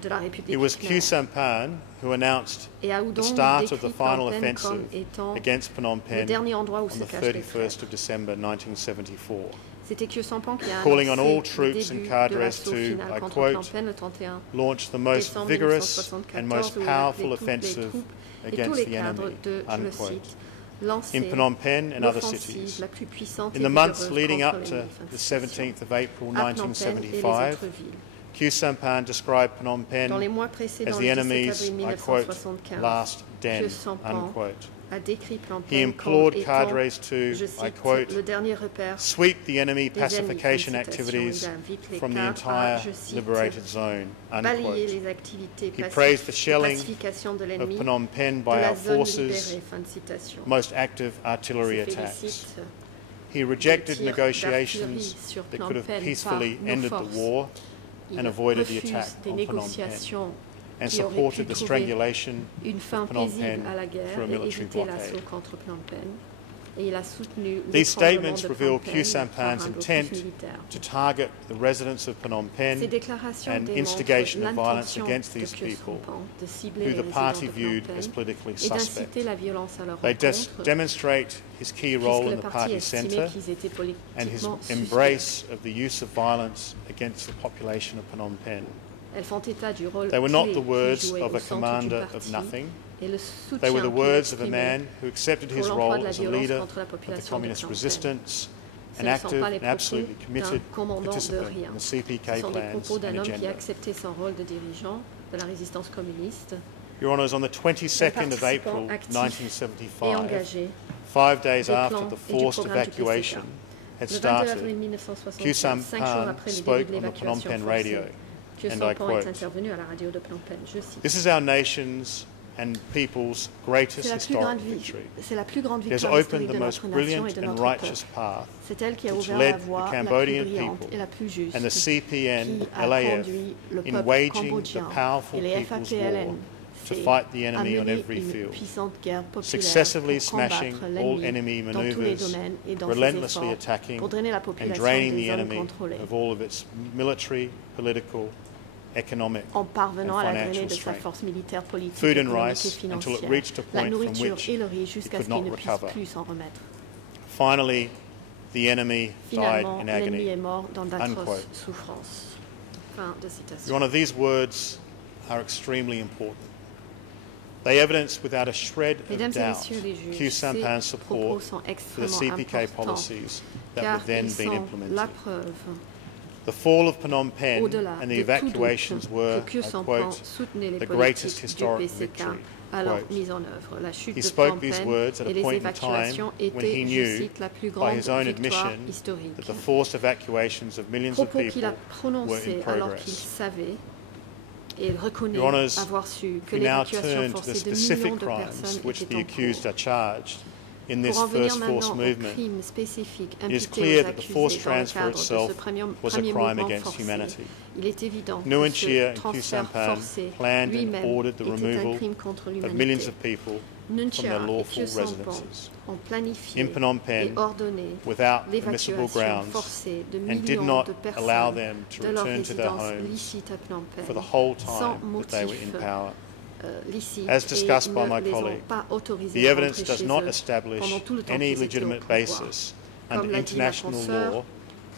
de la République It was khmer. Khieu Samphan who announced Et à the Udon, start of décrit the final Phnom Penh offensive comme étant against Phnom le Penh dernier endroit où on se the cachent les traîtres. 31st of December 1974. C'était Khieu Samphan qui a Calling on all annoncé le troops and début de cadres l'assaut to, final I contre quote, Phnom Penh le 31 launched the most décembre vigorous 1974, and most où il powerful appelait toutes les offensive troupes et tous against les the cadres enemy, de, je le unquote, cite, lancer in Phnom Penh and other l'offensive cities. la plus puissante In et the months vigoureuse leading contre up to l'ennemi, fin de the citation. 17th of April À Phnom Penh et les 1975, autres villes. Khieu Samphan described Phnom Penh Dans les mois précédents, as le the 17 enemy's, avril I quote, 1975, last den, Khieu Samphan unquote. a décrit Phnom He Penh implored comme étant, cadres to, je I cite, quote, le dernier repère sweep the enemy des ennemis, fin de pacification citation. activities Il invite les from the cadres à, entire je cite, liberated zone, balayer unquote. les activités He praised the de shelling pacification de of l'ennemi Phnom Penh de by la our zone forces, libérée, fin de citation. most active Il artillery se attacks. félicite He des rejected tirs negotiations d'artillerie sur that Phnom could have Penh peacefully par nos ended the forces. war Il and avoided the refuse attack des on Phnom Penh, négociations and qui auraient pu supported the trouver strangulation une fin of Phnom paisible Penh à la guerre through a et military éviter l'assaut blockade. contre Phnom Penh. Et il a soutenu These l'étranglement statements de reveal Phnom Khieu Penh par Samphan's un blocus intent militaire. to target the residents of Phnom Ces Penh déclarations and démontrent instigation of violence l'intention against de these Khieu people, Samphan de cibler who les the party résidents de viewed Phnom as Penh politically et suspect. d'inciter la violence à leur They rencontre, demonstrate his key role puisque in le the parti party estimait centre qu'ils étaient and his politiquement suspects. embrace of the use of violence against the population of Phnom Penh. Elles font état du rôle They were clé not the qu'il words jouait of au a centre du commander parti of nothing. et le They soutien were the qu'il words of a exprimait man who accepted pour his l'emploi role de la as a violence leader contre la of the population de communist Phnom Penh. resistance, Ce an ne sont active pas les and propos absolutely d'un committed commandant de participant rien. in the Ce CPK sont des plans propos and d'un homme qui a agenda. accepté son rôle de dirigeant de la résistance communiste Your Honours, on the 22nd of participant April actif et 1975, engagé 5 days des after plans the et du forced programme du evacuation had Le 22 started, avril Khieu 1975, 5 jours Samphan après le spoke début de on the Phnom l'évacuation Penh forcée, radio, Khieu and I Samphan est quote, intervenu à la radio de Phnom Penh. Je cite. "This is our nation's and people's greatest historic victory. C'est la plus grande It has victoire opened historique the de most notre nation et brilliant de and notre righteous peuple. path C'est elle qui a which ouvert led la voie the la plus Cambodian brillante people et la plus juste and the CPN qui a LAF conduit le in peuple waging the cambodgien powerful et les people's FAPLN war to c'est fight the enemy à on mener every une field, puissante guerre populaire successively pour combattre smashing all l'ennemi enemy dans tous les maneuvers, domaines et dans ses relentlessly efforts attacking pour drainer la and population draining the des zones enemy contrôlées of all of its military, political, economic en parvenant and à la drainer financial de sa strength. force militaire, politique, Food and économique et rice until it financière, reached a la point from nourriture which et le riz it jusqu'à could ce qu'il not ne puisse recover. plus s'en remettre. Finally, the enemy died Finalement, in l'ennemi agony. est mort dans d'atroces Unquote. souffrances. Fin de citation. Your Honour, these words are extremely important. They evidence without a shred of Mesdames et doubt messieurs les juges, Khieu ces Samphan's propos support sont for the extrêmement CPK importants policies that car were then ils being sont implemented. la preuve, The fall of Phnom Penh au-delà and de the tout doute, evacuations were, que Khieu I Samphan quote, soutenait les the greatest politiques du historic PCK victory. à leur Quote. mise en œuvre. La chute He de spoke Phnom these Penh words at et a les point in time évacuations when he étaient, je knew, cite, la plus by grande his own victoire admission, historique. that the forced evacuations of millions of Propos qu'il a people were in prononcés alors qu'il progress. savait et il reconnaît Your Honours, avoir su que We now l'évacuation turn to the forcée de specific millions de crimes personnes which était the en accused cours. are charged in this Pour en venir first maintenant force aux movement. crimes spécifiques It is imputés clear aux that the accusés forced dans le transfer cadre de itself ce premier was a crime mouvement against forcé, humanity. il est évident que Nuon ce Chea and Khieu transfert Samphan forcé planned and lui-même ordered the était un removal crime contre of millions l'humanité. of people Nuon from Chea their et lawful Khieu Samphan residences ont planifié in Phnom et Penh ordonné without permissible l'évacuation grounds forcée de and did millions not de allow personnes them to de leur return to their résidence homes licite à Phnom Penh for the whole sans time that they were in motif power. licite As discussed et by ne my les ont colleague, pas autorisés The à evidence rentrer does chez not eux establish pendant tout le temps any qu'ils étaient au legitimate pouvoir. basis Comme under l'a dit ma international consoeur, law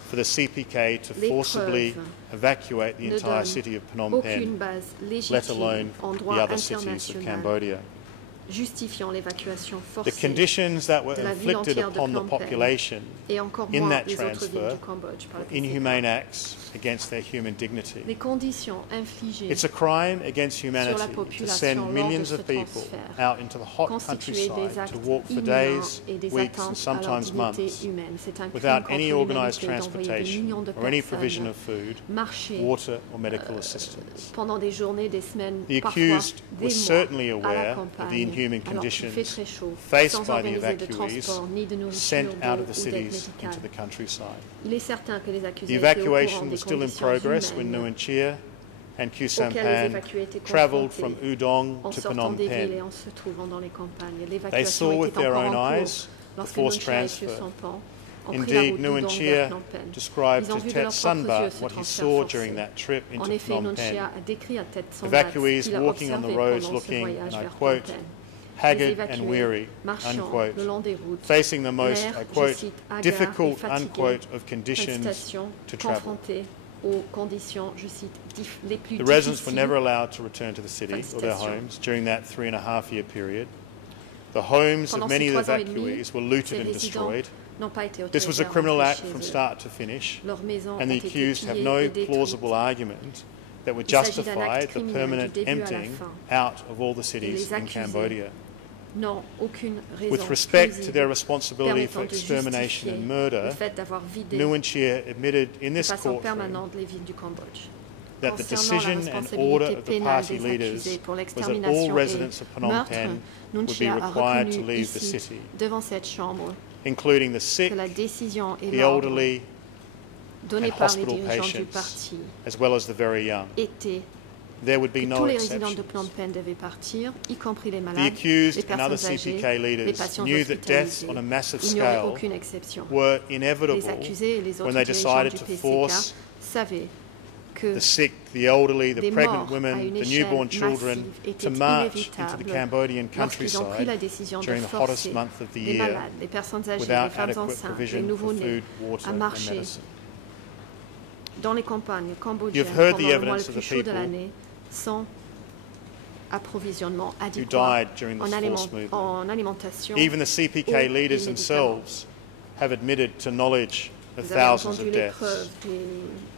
for the CPK to les forcibly preuves evacuate the ne entire donnent city of Phnom aucune Penh, base let alone légitime en the droit other cities of international Cambodia. justifiant l'évacuation The forcée conditions that were de la ville inflicted entière de upon the Phnom Penh population et encore in moins that les autres villes transfer du Cambodge par le were PCK. inhumane acts against their human dignity. Les conditions infligées It's a crime against sur humanity la to population send lors de millions ce of people transfert out into the hot constituaient des countryside actes to walk for inhumains days, et des weeks, and atteintes à leur sometimes dignité months humaine. C'est un crime without contre any organised l'humanité d'envoyer des millions transportation de or any provision personnes of food, marcher water, or medical assistance. pendant des journées, des semaines, The parfois accused des was certainly mois à la aware of the campagne, inhuman alors qu'il fait conditions très chaud, faced sans by the organiser de evacuees transport ni de nourriture, sent out of d'eau the ou d'aide cities into médicale. the countryside. Il est certain que les accusés The étaient au courant evacuation des was still in conditions progress when humaines Nuon Chea and Khieu auxquelles les Sampan évacués étaient travelled from confrontés Udong en to sortant Phnom des villes et Penh. en se trouvant dans les campagnes. They L'évacuation saw with était their encore own en cours eyes the lorsque forced Nunchia et Khieu transfer. Sampan ont pris la Indeed, route Nguyen d'Udong Chia vers Phnom Penh. described Ils ont to vu de Tet leurs propres Sunbat yeux ce what he transfert saw forcé. during that trip En into effet, Phnom Nunchia Penh. a décrit à Tet Sambat Evacuees ce qu'il a walking on the observé roads pendant ce looking, voyage and I vers Phnom quote, Penh. Les haggard évacués and weary, marchant unquote, le long des routes, facing the most, l'air, I je quote, cite, hagard et difficult, fatigué, unquote, of conditions citation, to travel. confrontés aux conditions, je cite, les plus The residents were difficiles. never allowed to return to the city or their Félicitations. homes during that 3.5-year period. The homes Pendant of ces many of the 3 ans et demi, evacuees were ces looted and résidents destroyed. n'ont pas été This was a autorisés à criminal rentrer act chez from eux. start to finish, Leurs maisons and ont the été accused have pillées no et détruites. plausible argument that would Il s'agit d'un justify acte the criminel permanent du début à la emptying fin. out of all the cities in accusés Cambodia. n'ont aucune raison With respect to plausible their responsibility for permettant de extermination justifier and murder, le fait d'avoir vidé Nguyen Chia admitted in de this façon courtroom permanente les villes du Cambodge. that the Concernant la decision and order responsabilité of the pénale party des leaders accusés pour was that all l'extermination residents et of Phnom meurtre, Penh would be Nunchia a required to reconnu leave the ici, city, devant cette chambre, including the sick, que la décision et the l'ordre elderly, donnés and par les hospital dirigeants du patients, parti as well as the very young. étaient There would que be tous no les résidents de exceptions. Phnom Penh devaient partir, y compris les The malades, les accused and other personnes âgées, CPK les leaders patients knew that deaths hospitalisés. on a massive Il n'y aurait scale aucune exception. were Les inevitable accusés et les when autres they dirigeants decided du to PCK force savaient que the sick, the elderly, the des pregnant morts à women, une the échelle newborn children massive to étaient march into the inévitables Cambodian lorsqu'ils ont pris la countryside décision de during the hottest forcer month of the les year malades, les personnes âgées, les without femmes adequate enceintes, les provision for nouveau-nés food, water à and marcher medicine. dans les campagnes cambodgiennes You've heard the pendant le mois le evidence of plus the chaud de people l'année sans approvisionnement who adéquat died during en, this forced movement. en alimentation. Even the CPK ou leaders les themselves have admitted to knowledge of Vous avez thousands entendu of les deaths. preuves des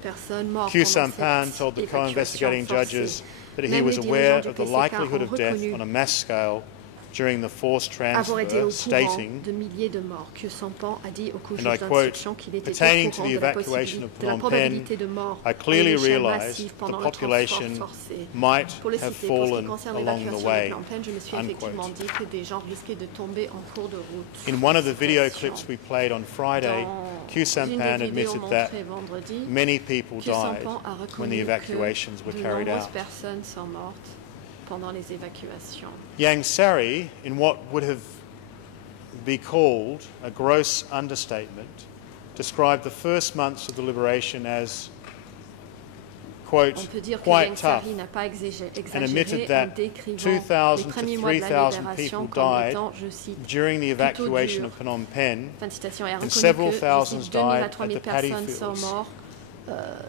personnes mortes Khieu pendant Sampan cette told the évacuation co-investigating forcée. judges that he Même was les aware dirigeants du of the PCK likelihood ont of death reconnu on a mass scale during the forced avoir été au transfer, courant stating, de milliers de morts. Khieu Sampan a dit au juge and I quote, d'instruction qu'il était pertaining au to courant the de la evacuation of de la Phnom probabilité Penh, de mort I à clearly une échelle realized massive the pendant le population transport forcé. might Pour le have citer, pour ce qui fallen concerne along the l'évacuation de way. Phnom Penh, je me suis effectivement Unquote. dit que des gens risquaient de tomber en cours de route. In one of the video Citation. clips we played on Friday, Dans Khieu une Sampan des vidéos admitted that montrées vendredi, many people Khieu died Sampan a when reconnu the evacuations were que de carried nombreuses out. personnes sont mortes pendant les évacuations. Yang Sari, in what would have be called a gross understatement, described the first months of the liberation as, On quote, peut dire que quite Yang tough, Sari n'a pas exagéré and admitted en that décrivant 2,000 les to premiers mois de la 3,000 libération people comme died étant, je cite, during the plutôt evacuation dur. of Phnom Penh, Fin de citation, et a and reconnu several que, je thousands cite, 2000 à died 3000 at the paddy personnes fields.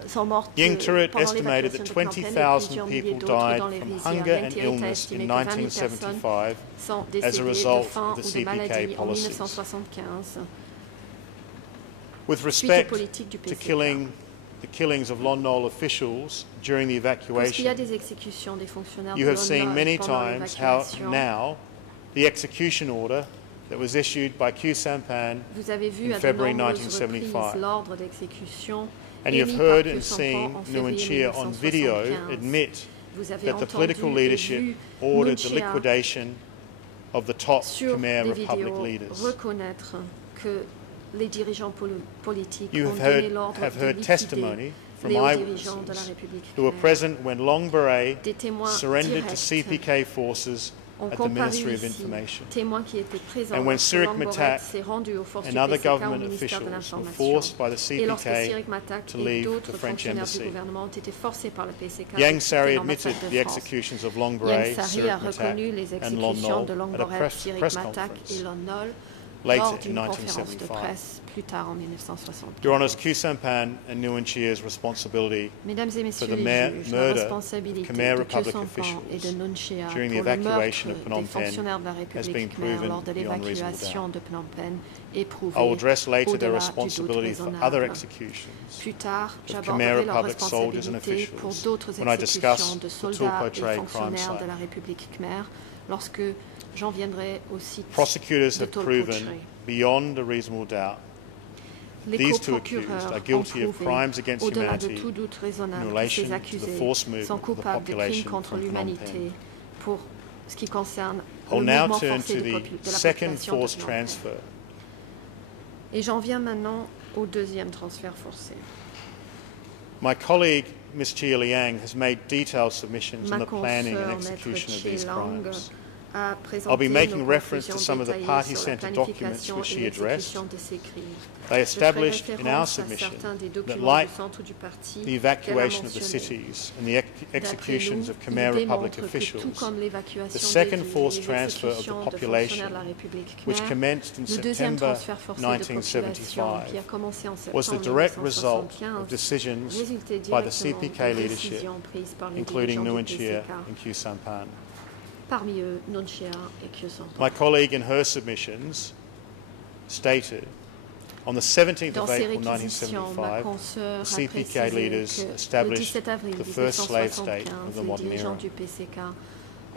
sont mortes Yang Turret pendant estimated l'évacuation that de Phnom Penh et 20,000 plusieurs milliers people d'autres died dans les from rizières. hunger Yang and Turret a illness in estimé que 20 000 personnes 1975 sont as a décédées de result faim of the ou de CPK maladie en policies. 1975 With suite aux respect politiques du to PCK. the killings of Lon Nol officials during the Lorsqu'il y a evacuation, des exécutions des fonctionnaires you de have seen l'ONU many pendant times how l'évacuation, now the execution order that was issued by Khieu Sampan, vous avez vu in à de February nombreuses 1975. reprises l'ordre d'exécution and you've émis heard par and Khieu seen Sampan en Nguyen février Chia on video 1975. admit Vous avez that the entendu political et leadership vu ordered the Nunchia liquidation of the top sur Khmer des Republic vidéos leaders. reconnaître que les dirigeants politiques You ont donné l'ordre have de heard liquider testimony from les hauts dirigeants de la eyewitnesses République who were khmère. present when Long Beret Des témoins surrendered to directs CPK forces ont at the comparu Ministry of ici, Information. témoins qui étaient présents And when lorsque Sirik Long Boret Matak s'est rendu aux forces and du other PCK au government ministère de officials were l'Information. forced by the Et lorsque CPK Sirik Matak to et leave d'autres the French fonctionnaires du embassy. gouvernement ont été forcés par le PCK de Yang quitter Sari l'ambassade admitted de the France. executions of Long Yang Beret, Sari a Sirik Matak reconnu les and Lon exécutions Nol de Long at a Boret, Sirik press Matak conference et Lon Nol later lors in d'une conférence de 1975. presse plus tard en 1960. Your Honours, Khieu Sampan and Nguyen Chia's responsibility Mesdames et messieurs for the les juges, la murder of responsabilité Khmer de Khieu Republic Sampan et de officials Nunchia pour during the le meurtre evacuation of Phnom des Penh fonctionnaires de la has been République khmère proven lors de beyond reasonable l'évacuation doubt. de Phnom Penh est prouvé I will address later their au-delà du doute responsibility for raisonnable. other executions Plus tard, of Khmer j'aborderai leur Republic soldiers and responsabilité pour officials d'autres when I exécutions discuss de the soldats Tulpa et Tray crime fonctionnaires de site. la République khmère lorsque j'en viendrai au site Prosecutors de have Tolpo proven Tray. beyond a reasonable doubt Les these two accused co-procureurs are ont guilty of prouvé, crimes against au-delà de humanity tout doute in raisonnable, que relation ces to the accusés forced movement sont of the coupables de crimes population contre from Phnom l'humanité Penh. pour ce qui concerne I'll le now mouvement turn forcé to de, the de la second population de forced Phnom Penh. transfer. Et j'en viens maintenant au deuxième transfert forcé. My colleague, Ms. Chia Liang, has made detailed submissions on Ma the planning and consoeur, Maître execution of Chi these Lang, crimes. a I'll be présenté making nos reference to conclusions some of the détaillées party-centred sur la documents planification which et she addressed. l'exécution de ces crimes. They Je ferai established in our référence à submission certains des that, documents like du centre du parti the qu'elle a evacuation of the mentionnés. cities and the D'après executions nous, of il Khmer Republic démontre que tout officials, comme l'évacuation the des second villes et forced les transfer of the exécutions de population, fonctionnaires de la République which khmer, commenced in le deuxième September transfert forcé de population 1975, qui a commencé en was the septembre direct result of 1975 decisions résultait by the directement CPK de leadership, décisions prises par les including dirigeants Nguyen du Chia PCK, and Khieu Samphan. parmi eux Nuon Chea et Khieu Samphan. My colleague in her submissions stated on the 17th Dans of ses April réquisitions, ma 1975, consoeur a the CPK précisé leaders que le established 17 avril the first slave state 1975, of the les modern dirigeants era. du PCK ont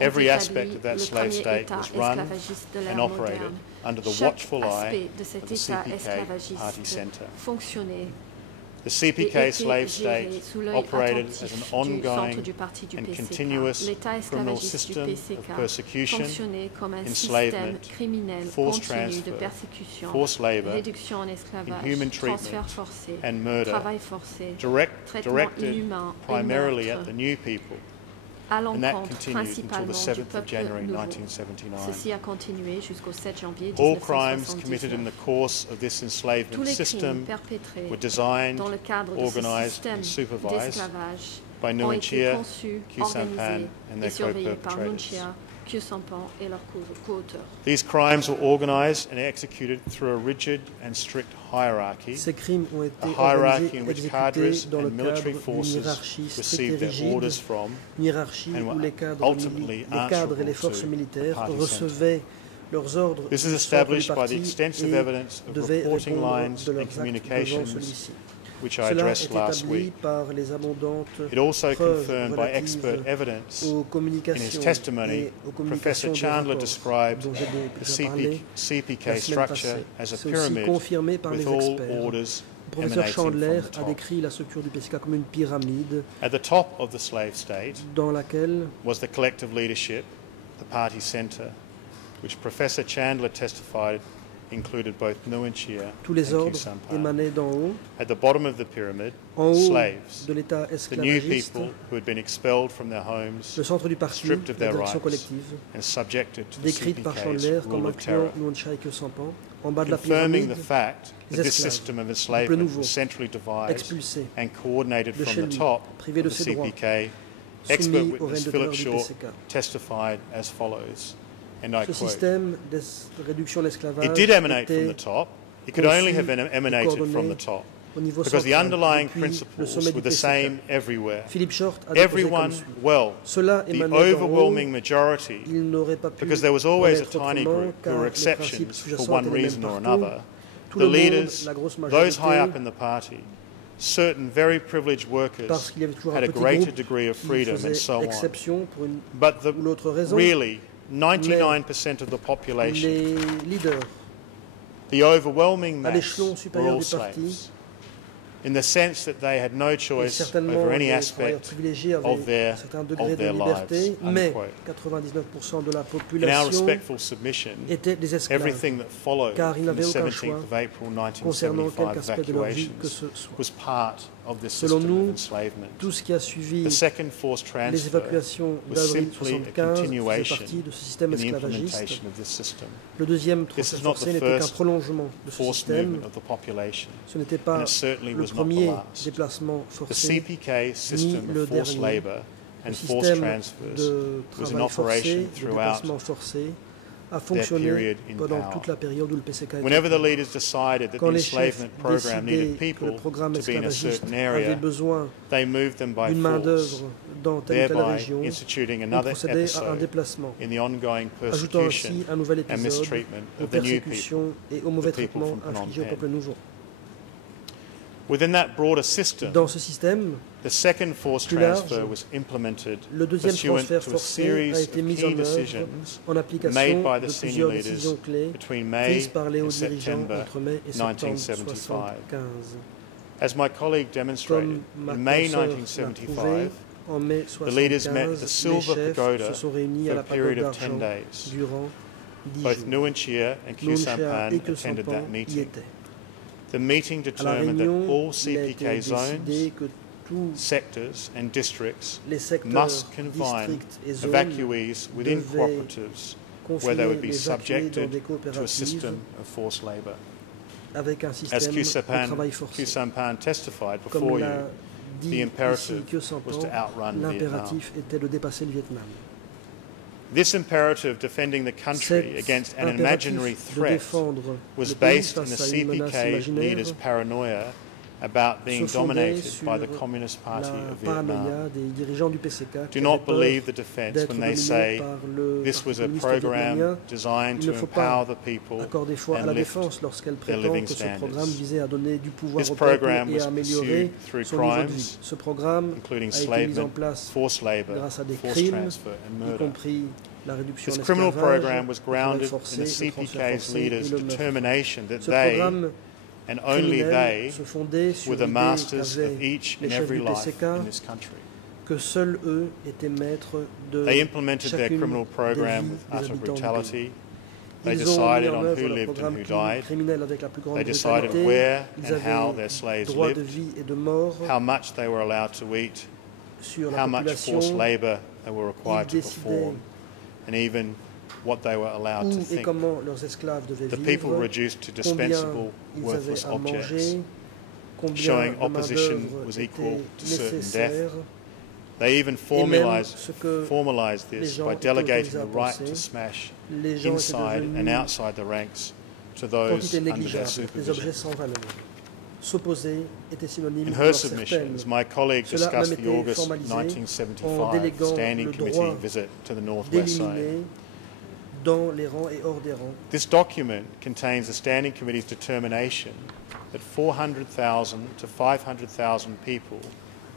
Every établi aspect of that le slave premier state État was run esclavagiste de l'ère and operated moderne. under the Chaque watchful eye aspect de cet of the État CPK Party esclavagiste Centre. fonctionnait The et CPK était slave géré state sous l'œil operated attentif as an du centre ongoing du parti du and PCK. continuous L'État criminal esclavagiste du system of PCK persecution, fonctionnait comme un système enslavement, criminel forced continu de transfer, persécution, forced labor, réduction en esclavage, inhuman transfert treatment, forcé, and murder, travail forcé, directed inhumain et primarily meurtre. at the new people, à and that l'encontre continued until principalement the du 7th of peuple January nouveau. 1979. Ceci a continué jusqu'au 7 janvier All crimes committed in 1979. the course of this Tous enslavement les crimes system perpétrés were designed, dans le cadre de ce organised système and supervised d'esclavage by ont Nguyen été Chia, conçus, Khieu Samphan, organisés and et their surveillés par Nuon co-perpetrators. Chea, Khieu Samphan et leurs co-auteurs. These crimes were organised and executed through a rigid and strict hierarchy, Ces crimes ont été a hierarchy organisés in et which cadres exécutés dans le and cadre military d'une forces hiérarchie stricte et received their rigide, orders from une hiérarchie and were où les cadres, ultimately les cadres et les answerable forces to militaires the party recevaient leurs ordres This du is centre du established by the parti extensive et evidence of devaient reporting répondre lines de and leurs actes devant communications celui-ci. which I Cela est addressed last établi week. par les abondantes It also preuves confirmed by relatives expert evidence aux in his communications testimony. et aux Professor communications de Chandler rapport described dont j'ai the déjà parlé CPK la semaine structure passée. as a C'est aussi pyramid confirmé par with les all experts. orders Le professeur emanating from Chandler the a top. décrit la structure du PCK comme une pyramide At the top of the slave state dans laquelle was the collective leadership, the party centre, which Professor Chandler testified included both Nguyen Chia tous les and Khieu ordres Samphan. émanaient d'en haut. At the bottom of the pyramid, En haut slaves, de l'État the new esclavagiste, people who had been expelled from their homes le centre du parti, stripped of la their direction rights collective, and subjected to the décrite par CPK's Chandler rule comme of terror, incluant Nuon Chea et Khieu Samphan. En bas de la confirming pyramide, the fact les that this esclaves, system of le enslavement nouveau, was centrally devised expulsés and coordinated de from chez the lui, top privés of de the ses droits, CPK. Expert soumis au witness règne de Philip terreur du Short PCK. testified as follows, and I Ce quote, système de réduction de l'esclavage "It did emanate from the était top. It could only conçu have et emanated from coordonné the top, au niveau because the central, underlying depuis le principles sommet were du the PCK. same everywhere. Philippe Short a déposé Everyone, comme suit. well, Cela the émanait d'en haut, overwhelming majority, il n'aurait pas pu because there was always a connaître tiny autrement, group who car were les exceptions principes for sous-jacents one étaient les mêmes reason or partout. another. Tout The le monde, leaders, la grosse those high up majorité, in the party, certain very privileged parce workers qu'il y avait toujours had un a petit greater groupe degree of qui freedom and faisait so on. exception pour une But the, ou l'autre raison. really, 99% of the population, Les leaders the overwhelming à mass, l'échelon were supérieur all du parti, slaves, in the sense that they had no et choice certainement over any les travailleurs aspect privilégiés of avaient their, un certain degré of de their liberté, lives." mais Unquote. 99% de la In our population respectful submission, étaient des esclaves, everything that followed car ils from the n'avaient aucun 17th choix of April concernant 1975 quelque aspect de leur vie que evacuations ce soit. was part of this Selon system nous, of enslavement. Tout ce qui a suivi The second forced les transfer évacuations was d'avril simply a 1975 faisait continuation partie de ce système in the esclavagiste. implementation of this system. Le deuxième This transfert is not forcé the n'était qu'un first prolongement de ce forced système. movement of the population, Ce n'était and pas it certainly le was not the premier last. déplacement The forcé, CPK system le of forced dernier. labour Le and forced système transfers de was in travail forcé, operation de throughout déplacement forcé, a fonctionné period in pendant power. toute la période où le PCK était Whenever the au pouvoir. leaders decided that the Quand les chefs enslavement program needed décidaient que le people programme to be in a esclavagiste certain avait area, besoin they moved them by d'une force, main-d'œuvre dans telle ou telle thereby région, instituting on another procédait à un episode déplacement, in the ongoing ajoutant persecution ainsi un nouvel and épisode mistreatment aux of the new people. persécutions et au mauvais the people traitement from Phnom infligés au Penh. peuple nouveau. Within that broader system, Dans ce système, the second forced plus large, transfer was implemented le deuxième pursuant transfert to a forcé a series of été mis en key œuvre decisions en made application by de the senior plusieurs leaders décisions clés between May prises par les and hauts dirigeants September entre mai et septembre 1975. 1975. As my colleague demonstrated, Comme ma in May consoeur l'a 1975, prouvé, en mai the leaders met at 1975, the les Silver chefs Pagoda se sont réunis for à a la period pagode of 10 d'argent days. durant 10 Both jours. Nguyen Chia and Khieu Nuon Chea Samphan et Khieu attended Samphan that y meeting. étaient. The meeting À la determined that réunion, all il a été CPK zones décidé que tous sectors and districts les secteurs, must confine districts et zones evacuees within devaient cooperatives where they would be confiner les évacués dans des subjected to a coopératives system of forced labour. avec un As système de travail forcé. Q-Sampan testified Comme before l'a you, dit the ici imperative Kyo was to Sampan, outrun Vietnam. l'impératif était de dépasser le Vietnam. This imperative defending the country Cet against an impératif imaginary de threat défendre was le pays based in the face à une menace CPK imaginaire leaders' paranoia about being se fondait dominated sur by the Communist Party la of Vietnam. paranoïa des dirigeants du PCK qui Do not avaient peur believe the defense d'être when they dominés say par le this was a Parti communiste program vietnamien. designed Il to ne faut empower pas the people accorder foi à and la lift défense lorsqu'elle their prétend living que ce programme standards. visait à donner du pouvoir This au peuple program et was à améliorer pursued through son niveau de vie. crimes, Ce programme including a été mis en enslavement, place forced labour, grâce à des forced crimes, transfer and y murder. compris la réduction This de criminal l'esclavage, program was le travail grounded forcé, in the le transfert CPK's forcé et leaders' le meurtre. determination that Ce they programme and only criminel they se fondait sur were the l'idée masters qu'avaient of each les and chefs every du life PCK in this country. que seuls eux étaient maîtres de They implemented their chacune criminal des program vies with des utter habitants du pays. brutality. They Ils ont mis decided en on œuvre who leur lived and programme who died. criminel avec la plus grande They decided brutalité. where Ils and how avaient their slaves droit de lived, vie et de mort how much they were allowed to eat, sur la how much population, forced labour they were required to Ils décidaient perform, and even what they were allowed to où et think. comment leurs esclaves devaient The people vivre, reduced to combien dispensable, ils worthless avaient à objects, manger, combien showing de opposition main-d'œuvre was était equal to certain nécessaire. death. They even ce que formalized les this gens by étaient delegating autorisés the à right penser. to smash Les gens étaient inside and devenus outside the ranks to quantité those under their négligeable, des objets supervision. sans valeur. S'opposer était synonyme In de her mort submissions, certaine. my colleague Cela discussed même the été August formalisé en 1975 déléguant Standing le Committee droit visit to the Northwest side. d'éliminer dans les rangs et hors des rangs. This document contains the Standing Committee's determination that 400,000 to 500,000 people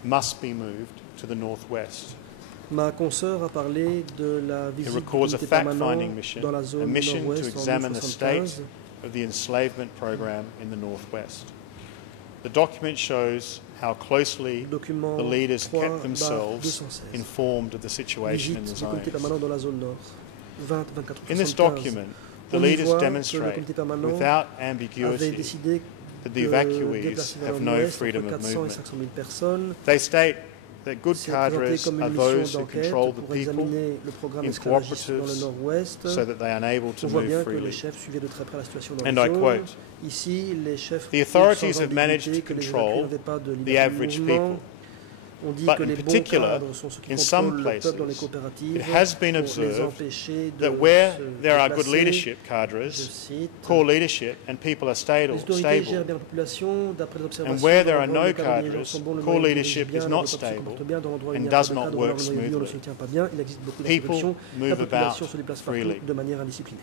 must be moved to the Northwest. Ma consoeur a parlé de la It visite du records a comité permanent fact-finding mission, dans la a zone mission to nord-ouest en examine the state 1975. of the enslavement program in the Northwest. The document shows how closely Document the leaders kept 3/216. themselves informed of the situation in the Visite du comité zones. permanent dans la zone nord. 20-24 In this 75. document, the On y leaders voit que le demonstrate comité permanent without avait ambiguity décidé that de the evacuees déplacer vers have le no nord-ouest freedom entre of 400 et movement. 500 000 personnes. They state that good C'est présenté cadres comme are une those mission who d'enquête control the pour people examiner le programme in esclavagiste dans le cooperatives nord-ouest. so that they are unable to On voit move bien que les freely. chefs suivaient de très près la situation dans And la I zone. quote, Ici, les chefs "The authorities sans have managed ambiguïté to que les control évacués n'avaient pas de the liberté de average mouvement. people. On dit But que in les bons particular, cadres sont ceux qui in some contrôlent le peuple dans les places, coopératives it has been pour les observed empêcher de that where se there are good déplacer. leadership Je cadres, cite, core leadership, and people are les autorités gèrent stable, bien la population d'après les observations. and where there are dans l'endroit où no les cadres dirigeants cadres, sont bons, le core moyen leadership dirige is bien, not le peuple se stable comporte bien, dans l'endroit où il and n'y a pas does de not cadre, work le moyen ne se smoothly. tient pas bien, il existe beaucoup People d'insurrections, la move population about se déplace partout freely. de manière indisciplinée.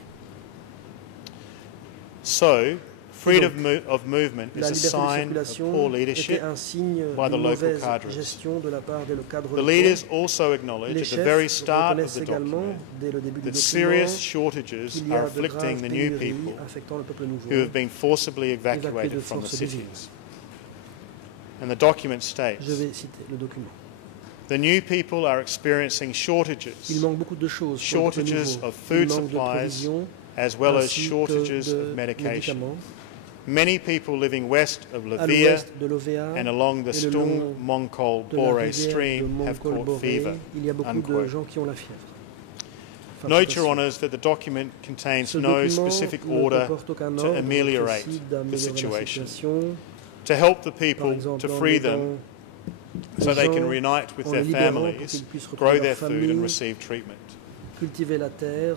So, freedom of movement La is a liberté de sign of circulation poor était leadership. un signe by the d'une local mauvaise cadres. gestion de la part des cadres The locaux. leaders also acknowledge Les at the very chefs start of reconnaissent the également, document dès le début du that document, serious shortages qu'il y are a de afflicting graves the new pénuries people affectant le peuple nouveau. who have been forcibly Évacués de evacuated from the force des villes. cities. And the document Je states, vais citer le document. the new people are experiencing Il shortages, manque beaucoup de choses pour le peuple shortages nouveau. of Il food manque de supplies provisions as well as ainsi que shortages de of medication. médicaments. Many people living west of À Lavia l'ouest de l'Ovea and along the et le long Stung Mongkol de la Bore rivière de stream have caught Mongkol-Boré, fever. il y a beaucoup de Unquote. gens qui ont la fièvre. Fin de Note, Your citation. Honours, that the document contains Ce no document specific ne order comporte aucun to ordre ameliorate précis the d'améliorer la situation, situation. to help the Par people, exemple, to en free aidant them les so they gens can reunite with en their les libérant pour families, qu'ils puissent grow retrouver their leur food and famille, receive treatment. cultiver la terre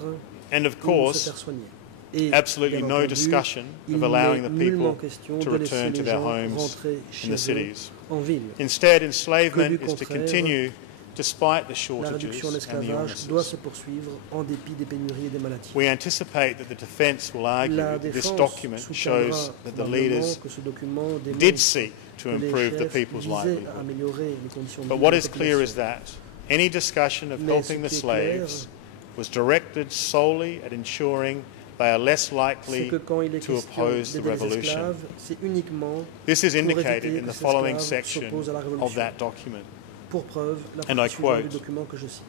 And of pour se course, faire soigner. Et, absolutely bien no entendu, discussion il of n'est allowing the nullement people question to de laisser return to les their gens homes rentrer in chez the eux cities. en ville. Instead, Que enslavement du is to contraire, continue despite the La shortages réduction en and the esclavage doit illnesses. se poursuivre en dépit des pénuries et des maladies. We anticipate that the defence will argue La that this défense document shows soutiendra that the probablement leaders que ce document did démontre seek to que les improve the chefs people's visaient à livelihood. améliorer les conditions de But vie what de la is clear is population. that any discussion of Mais helping ce the qui est clair, slaves was directed solely at ensuring they are less c'est likely que quand il est to question oppose the d'aider les revolution. esclaves, c'est uniquement This is pour indicated éviter in que the ces following esclaves section s'opposent à la of révolution. that document. Pour preuve, la And I partie suivante quote, du document que je cite.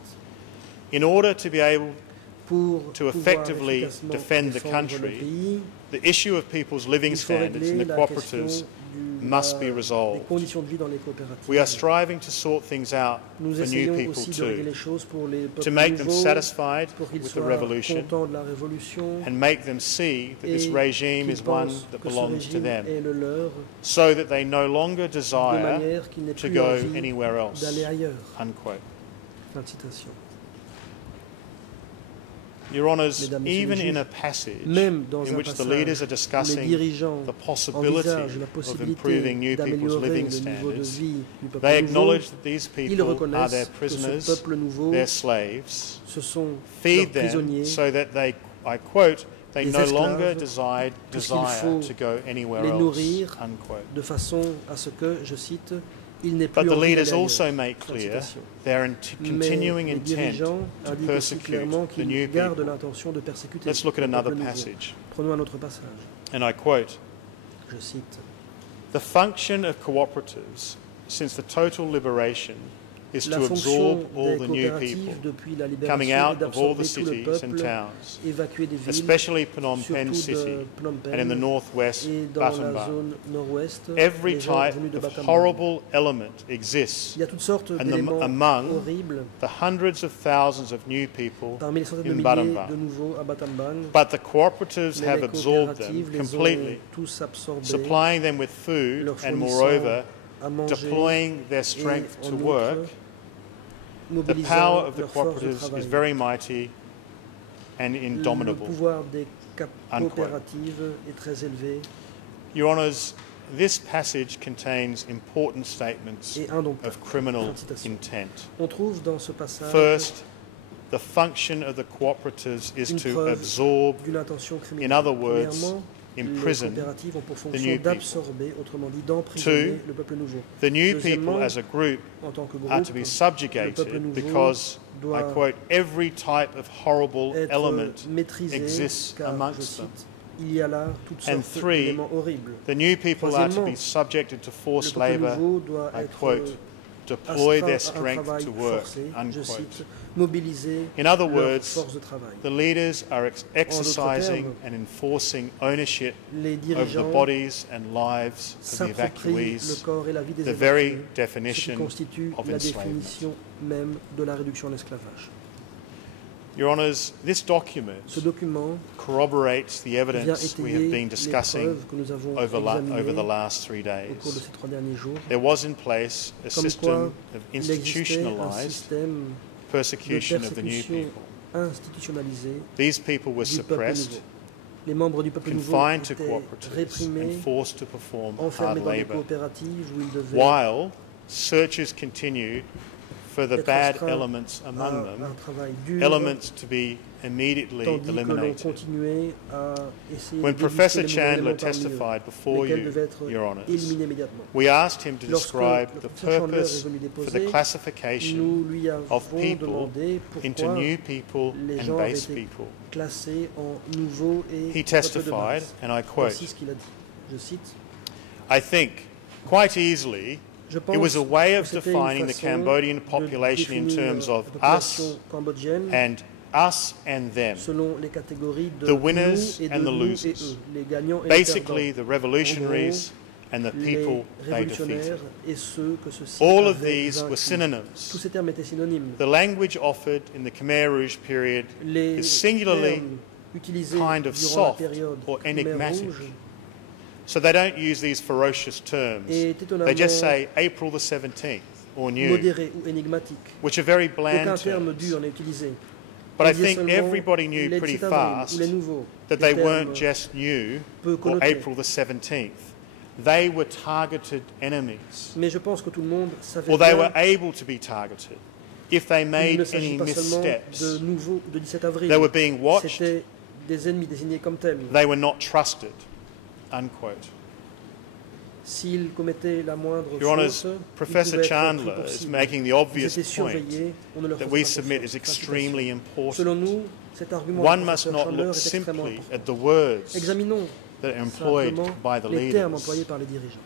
In order to be able Pour to pouvoir effectively efficacement defend the défendre le country, pays, the issue of people's living il faut standards in régler the la question cooperatives must be des resolved. conditions de vie dans les coopératives. We are striving to sort things out Nous for new essayons people aussi de régler too, les choses pour les to peuples make them nouveaux, satisfied pour qu'ils with the soient revolution contents de la révolution and make them see that this et regime qu'ils is one pensent that que ce belongs to régime them, est le leur, so that they no longer de desire manière qu'il n'ait to plus go envie anywhere else. d'aller ailleurs. Unquote. Fin de citation. Your Honours, Mesdames, Messieurs even les in a juges, passage même dans in un which the passage leaders are où les discussing dirigeants the possibility envisagent la of possibilité improving new people's d'améliorer living le niveau de standards, vie du peuple they nouveau, acknowledge that these ils people are reconnaissent their que ce prisoners, peuple nouveau, their slaves, ce sont feed leurs them prisonniers, so that they, I quote, they les no esclaves, longer desire faut to go anywhere les else, nourrir unquote. de façon à ce que, je cite, il n'est plus But the envie leaders d'aller also ailleurs. make Fin de clear citation. their Mais continuing les intent dirigeants to indiquent aussi persecute clairement the new qu'ils gardent people. l'intention de persécuter Let's look at le another peuple nouveau. passage, Prenons un autre passage. and I quote, Je cite. "The function of cooperatives since the total liberation is La to fonction absorb all des the new coopératives people depuis la coming libération out est of all the d'absorber tout le cities and peuple, towns, évacuer des villes, especially Phnom Penh surtout City de Phnom Penh and in the northwest et dans la Battambang. zone nord-ouest, Every les gens type venus de of Battambang. horrible element exists Il y a toutes sortes and d'éléments among horribles the hundreds of thousands of new people parmi les centaines de in milliers Battambang. de nouveaux à Battambang. But the cooperatives Mais have les absorbed them coopératives les ont completely, tous absorbés, supplying them with food leur and fournissant moreover à manger deploying their et strength en to outre, work. The mobilisant power of the leur force de cooperatives travail. is very mighty and Le indomitable. pouvoir des Unquote. coopératives est très élevé Your Honours, this passage contains important statements et indomptable. of criminal Fin de citation. intent. On trouve dans ce passage First, the function of the cooperatives is une to preuve absorb, d'une intention criminelle. in other words, Premièrement, imprison les coopératives ont pour new fonction people. d'absorber, autrement dit d'emprisonner Two, le peuple nouveau. the new Deuxièmement, people as a group en tant que are groupe, to be le peuple subjugated nouveau because, I doit quote, every type of horrible être element maîtrisé, exists car, je amongst them. cite, il y a là toutes And sortes three, d'éléments horribles. The new people are to be Troisièmement, subjected to Le forced peuple labour, nouveau doit I être quote, deploy their astreint à un strength travail to work, forcé, je unquote. cite, mobiliser In other leur words, force de travail. the leaders are exercising termes, and enforcing ownership Les over the dirigeants bodies and lives of the s'approprient le evacuees, corps et la vie des the very évacués, ce qui definition constitue of la enslavement. définition même de la réduction à l'esclavage. Your Honours, this document Ce document corroborates the vient evidence we have étayer been les discussing preuves que nous avons over examinées the last 3 au cours de days. ces 3 derniers jours, There was in place a comme quoi system of il existait un institutionalized système de persecution of the new persécution people. institutionnalisé These people were du peuple suppressed, nouveau. Les membres du peuple nouveau confined to étaient cooperatives, réprimés, and forced to perform hard enfermés dans des labour, coopératives où ils devaient while searches continued for the être bad astreints elements à among un them, travail dur, elements to be immediately tandis que l'on eliminated. continuait à essayer When de Professor débusquer les Chandler éléments parmi eux, testified before lesquels you, devaient être Your Honours, éliminés immédiatement. we asked him to Lorsque describe le the professeur Chandler purpose est venu for the déposer, classification nous lui avons of people demandé into pourquoi new people les and gens avaient base été people. classés en nouveaux et He peuple de testified, base. and I Voici quote, ce qu'il a dit. Je cite. I think quite easily Je it pense was a way que of c'était une defining the façon Cambodian de population in définir terms of la us population cambodgienne and us and them. selon les catégories de The winners nous et de and the nous et losers. eux, les gagnants et Basically, les the revolutionaries and the les people they defeated. révolutionnaires et ceux que ceux-ci All of avaient these were vaincus. synonyms. Tous ces termes étaient synonymes. The language offered in the Khmer Rouge period Les is singularly termes utilisés kind of durant soft la période or Khmer enigmatic. Rouge So they don't use these ferocious terms. est They just étonnamment say April the 17th or new, modéré ou énigmatique. which are very Aucun bland terme terms. dur n'est utilisé. But I On dit think seulement everybody knew les pretty 17 avril fast ou les nouveaux. that Les they weren't termes just new peu or connotés. April the 17th. They were targeted enemies. Mais je pense que tout le monde savait Or they bien were able to be targeted if they qu'il made ne s'agit any pas seulement missteps. de nouveaux de 17 avril. They were being watched. C'était des ennemis désignés comme tels. They were not trusted. Unquote. S'ils commettaient la moindre Your Honours, faute, ils Professor pouvaient être Chandler pris pour is cible. making the Ils obvious étaient point surveillés, on ne leur that faisait we pas submit confiance. is Fin de extremely citation. Selon important. nous, cet argument One du must professeur not Chandler look est extrêmement simply important. at the words Examinons that are employed simplement by the les termes leaders. employés par les dirigeants.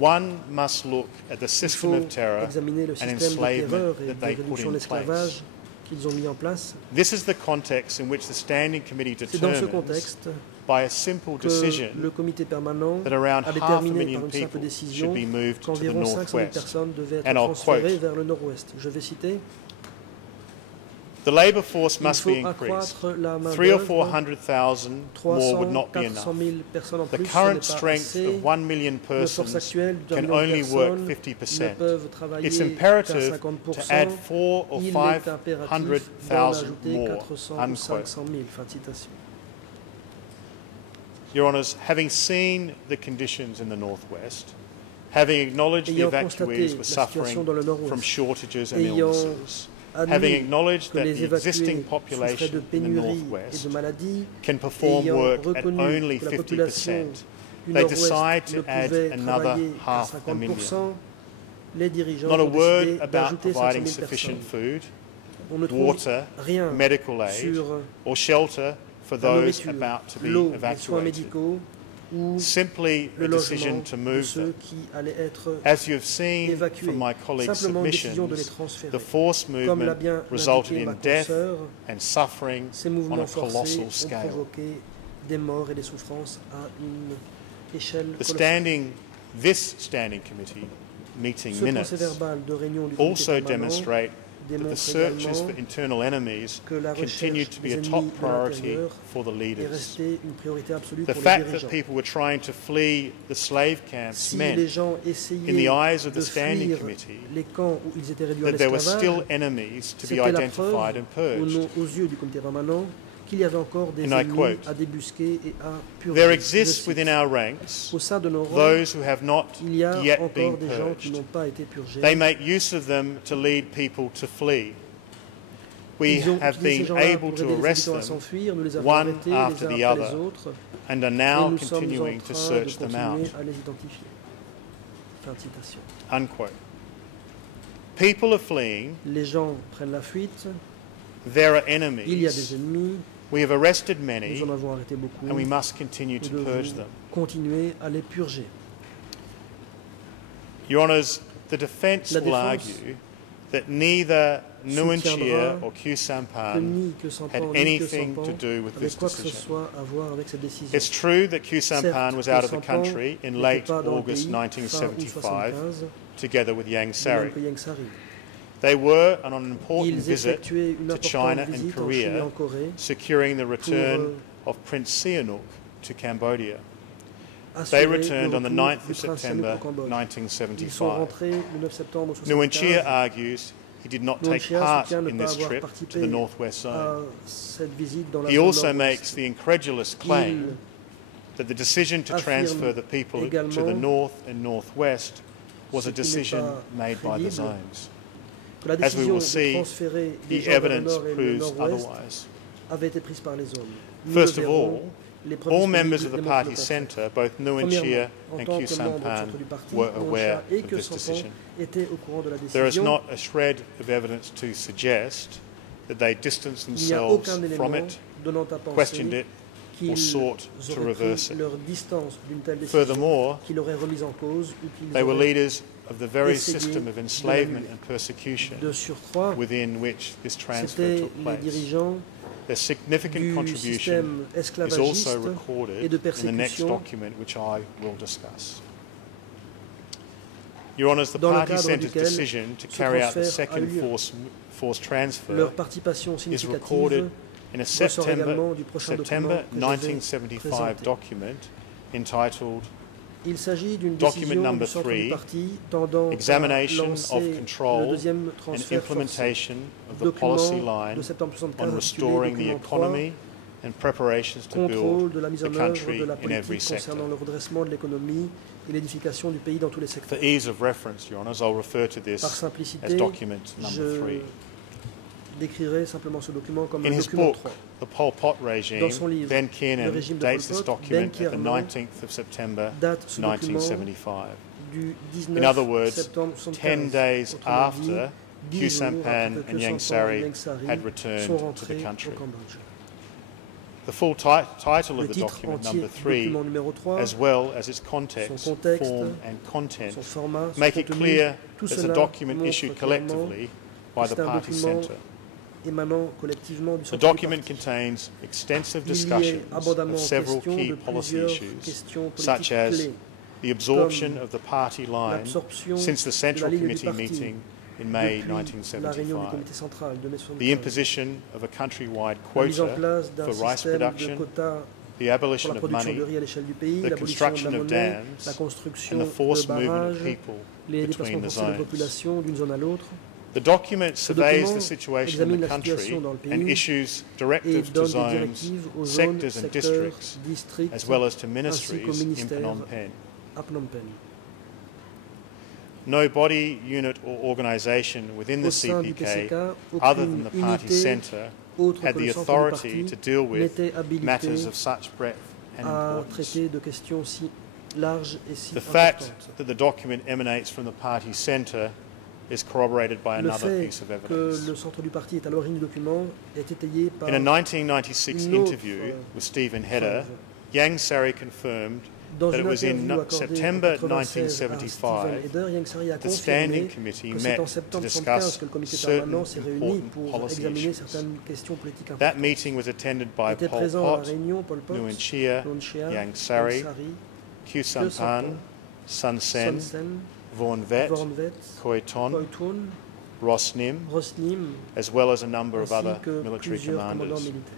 One must look at the Il system faut of terror examiner le and système de enslavement terreur et that de they put réduction in de place. l'esclavage qu'ils ont mis en place. This is the context in which the Standing Committee C'est dans ce determines contexte by a simple que decision le comité permanent that around a half a déterminé par million une simple people décision should be moved to the qu'environ 500 000 northwest. personnes devaient être And I'll transférées quote, vers le nord-ouest. Je vais citer. "The labour force Il must faut be increased. accroître la 300,000 or main-d'œuvre. 400,000 more would 300, not be 400 enough. 000 personnes en The plus, ce current n'est pas strength assez. of 1 million La force persons actuelle d'un can million de only work personnes ne 50%. peuvent travailler It's qu'à imperative 50%. to add 400,000 or Il est impératif d'en 500,000 ajouter more." 400 ou Unquote. 500 000. Fin de citation. Your Honours, having seen the conditions in the northwest, having acknowledged the Ayant constaté evacuees were la suffering situation dans le nord-ouest, from shortages and ayant illnesses, having admis acknowledged que that les the existing évacués souffraient population de in the pénuries et northwest de maladies, can perform ayant work at reconnu only que la population 50%, du they nord-ouest decide ne to add pouvait another travailler qu'à half a million. 50%, les dirigeants Not a ont word décidé about d'ajouter 500 providing 000 sufficient personnes. food, On ne trouve water, rien medical aid, sur or shelter for la those nourriture, about to be l'eau, les soins evacuated. médicaux ou Simply le a decision logement to de move ceux them. qui allaient être As you have seen évacués. from my colleagues' Simplement une décision de les submissions, transférer. the forced Comme l'a movement bien resulted indiqué ma in death consoeur, and suffering ces on mouvements a forcés colossal ont scale. provoqué des morts et des souffrances à une échelle This standing committee meeting Ce minutes procès-verbal de réunion du comité also permanent demonstrate that the démontre searches également for internal enemies que la continue recherche to be des a ennemis top de priority l'intérieur for the est leaders. restée une priorité absolue The pour les fact that dirigeants. people were trying to flee the slave camps Si meant les gens in essayaient the eyes of de the standing fuir committee les camps où ils étaient réduits à that there were still l'esclavage, enemies to be c'était la identified preuve, and purged. aux yeux du comité permanent, qu'il y avait encore des And I ennemis quote, à débusquer et à purger. "There Je exists cite, within our ranks au sein de nos rangs, those who have not il y a yet encore been des gens qui purged. n'ont pas été purgés. They make use of them to lead people to flee. We Ils ont have utilisé ces been gens-là able pour to aider les arrest habitants à them s'enfuir. Nous les avons one arrêtés after les the uns après other les autres. and are Et now nous sommes en continuing to train de search them continuer out." à les identifier. Fin de citation. Unquote. People are fleeing. Les gens prennent la fuite. There are Il y a enemies. des ennemis. We have arrested Nous many, en avons arrêté beaucoup. and we must continue Nous to purge devons them. continuer à les purger. Your Honours, the defence La will défense argue that neither Nguyen Chia soutiendra or Khieu Que Sampan ni que Sampan, had ni que anything Sampan to do with avec this quoi que ce decision. soit à voir avec cette décision. It's true that Khieu Sampan Certes, was out of the Sampan country in n'était late pas dans le August pays, fin août 1975, 75, together with Yang de même Sari. que Yang Sari. They were on an important Ils visit effectuaient une to China importante and visite en Chine et Korea, en Corée securing the return pour, of Prince Sihanouk to Cambodia. They assurer le returned on the retour 9th du of prince September Sihanouk au Cambodge. Ils sont 1975. rentrés le 9 septembre Nguyen Chia 1975. argues he did not Nguyen take Chia part soutient ne in pas this avoir trip participé to the Northwest à Zone. cette visite dans la He zone also nord-ouest. makes the incredulous claim that the decision to affirme transfer the people to the également north and northwest was ce a qui n'est decision pas made by the crédible, zones. que la As we décision will de see, transférer les the gens vers le evidence nord et le proves nord-ouest otherwise. avait été prise par les zones. Nous First le of verrons, all, les preuves all members disponibles of the démontrent party le contraire. centre, both Nguyen Premièrement, Chia en and tant Khieu que membre du Sampan, centre du parti, were Nguyen aware Chia et of que this Sampan decision. étaient au courant de la There is décision. not a shred of evidence to suggest that they distanced Il n'y a themselves aucun from élément it, donnant à penser questioned it, or qu'ils sought to auraient reverse pris it. leur distance d'une telle décision, Furthermore, qu'ils l'auraient remise en cause ou qu'ils they were auraient leaders of the very essayé system of de enslavement l'annuler. and persecution de surcroît. within which this transfer C'étaient took les place. dirigeants Their significant du contribution système is esclavagiste also et recorded de in the next persécution. document which I will discuss. Your Honours, the Dans le party cadre centre's duquel decision to ce carry out the transfert a eu second lieu. forced transfer Leur participation is significative recorded in a ressort September également du prochain September document que je vais 1975 présenter. document entitled Il s'agit d'une Document décision number du centre 3, du parti tendant Examination à lancer of le control deuxième and transfert forcé. implementation of the Document policy de line septembre on 75 restoring the intitulé Document 3, economy and preparations to contrôle build de la mise the en œuvre country de la in every politique sector. concernant le redressement de l'économie et l'édification du pays dans tous les secteurs. For ease of reference, Your Honours, I'll refer to Par this as simplicité, document number je 3. décrirai simplement ce document comme In le his document book, 3. The Pol Pot Regime, Dans son livre, Ben Le Kiernan régime de dates Pol this Pot, document Ben at the Kiernan 19th of September date ce document 1975. du In other 19 words, septembre 10 75. days Autrement dit, after 10 Khieu jours Sampan après que and Yang Sampan et Sari Yang Sari had returned sont to rentrés the au country. Cambodge. The full title Le of the titre document entier number du 3, document numéro 3, as well as its context, son contexte, form and content, son format, son make it contenu, clear tout as a cela document montre issued clairement collectively by the c'est un party document centre. émanant collectivement du The centre du document parti. contains extensive Il y est discussions abondamment of several question key de policy plusieurs issues, questions such politiques as clés, the absorption comme of the party line l'absorption since the de la Central ligne du Committee parti meeting in May depuis la réunion du 1975, comité central de mai the 75, imposition of a countrywide la mise en quota place d'un for rice système de production, quotas the pour abolition la of production money, de riz à l'échelle du pays, the l'abolition de construction la of monnaie, dams, la construction and the de forced movement of barrages, people les between déplacements the forcés de zones. population d'une zone à l'autre, The document Ce surveys document the situation in examine the la country situation dans le pays and issues et directives to donne des zones, directives aux zones, sectors and secteurs, districts, districts, as well as to ainsi qu'aux ministries in ministères Phnom Penh. à Phnom Penh. No body, unit or organisation within the Au sein du CPK, PCK, other than aucune the party unité centre, autre had que the le centre du authority parti to deal with n'était habilité matters of such breadth and à importance. traiter de questions si larges et si The fact importantes. that the document emanates from the party centre is corroborated by Le another fait piece of que evidence. le centre du parti est à l'origine du document est étayé par In a 1996 une autre, interview with Stephen Heder, preuve. Yang Sari confirmed Dans that it une was in interview accordée September en 96 à 1975 Stephen Heder, Yang Sari a the Standing confirmé Committee que c'est met en to septembre 1975 discuss que le comité certain permanent s'est réuni important pour policy examiner issues. certaines questions politiques That importantes. meeting was attended by Était Pol présent à la Pot, réunion Pol Pot, Nguyen Chia, Nguyen Chia, Yang Sari, Yang Sari, Khieu Samphan, Sun Sen, Son Sen, Vaughan Vet, Vorn Vet, Khoi Ton, Khoi Thun, Ross Nim, Rosnim, as well as a number of ainsi other que military plusieurs commandants commanders. militaires.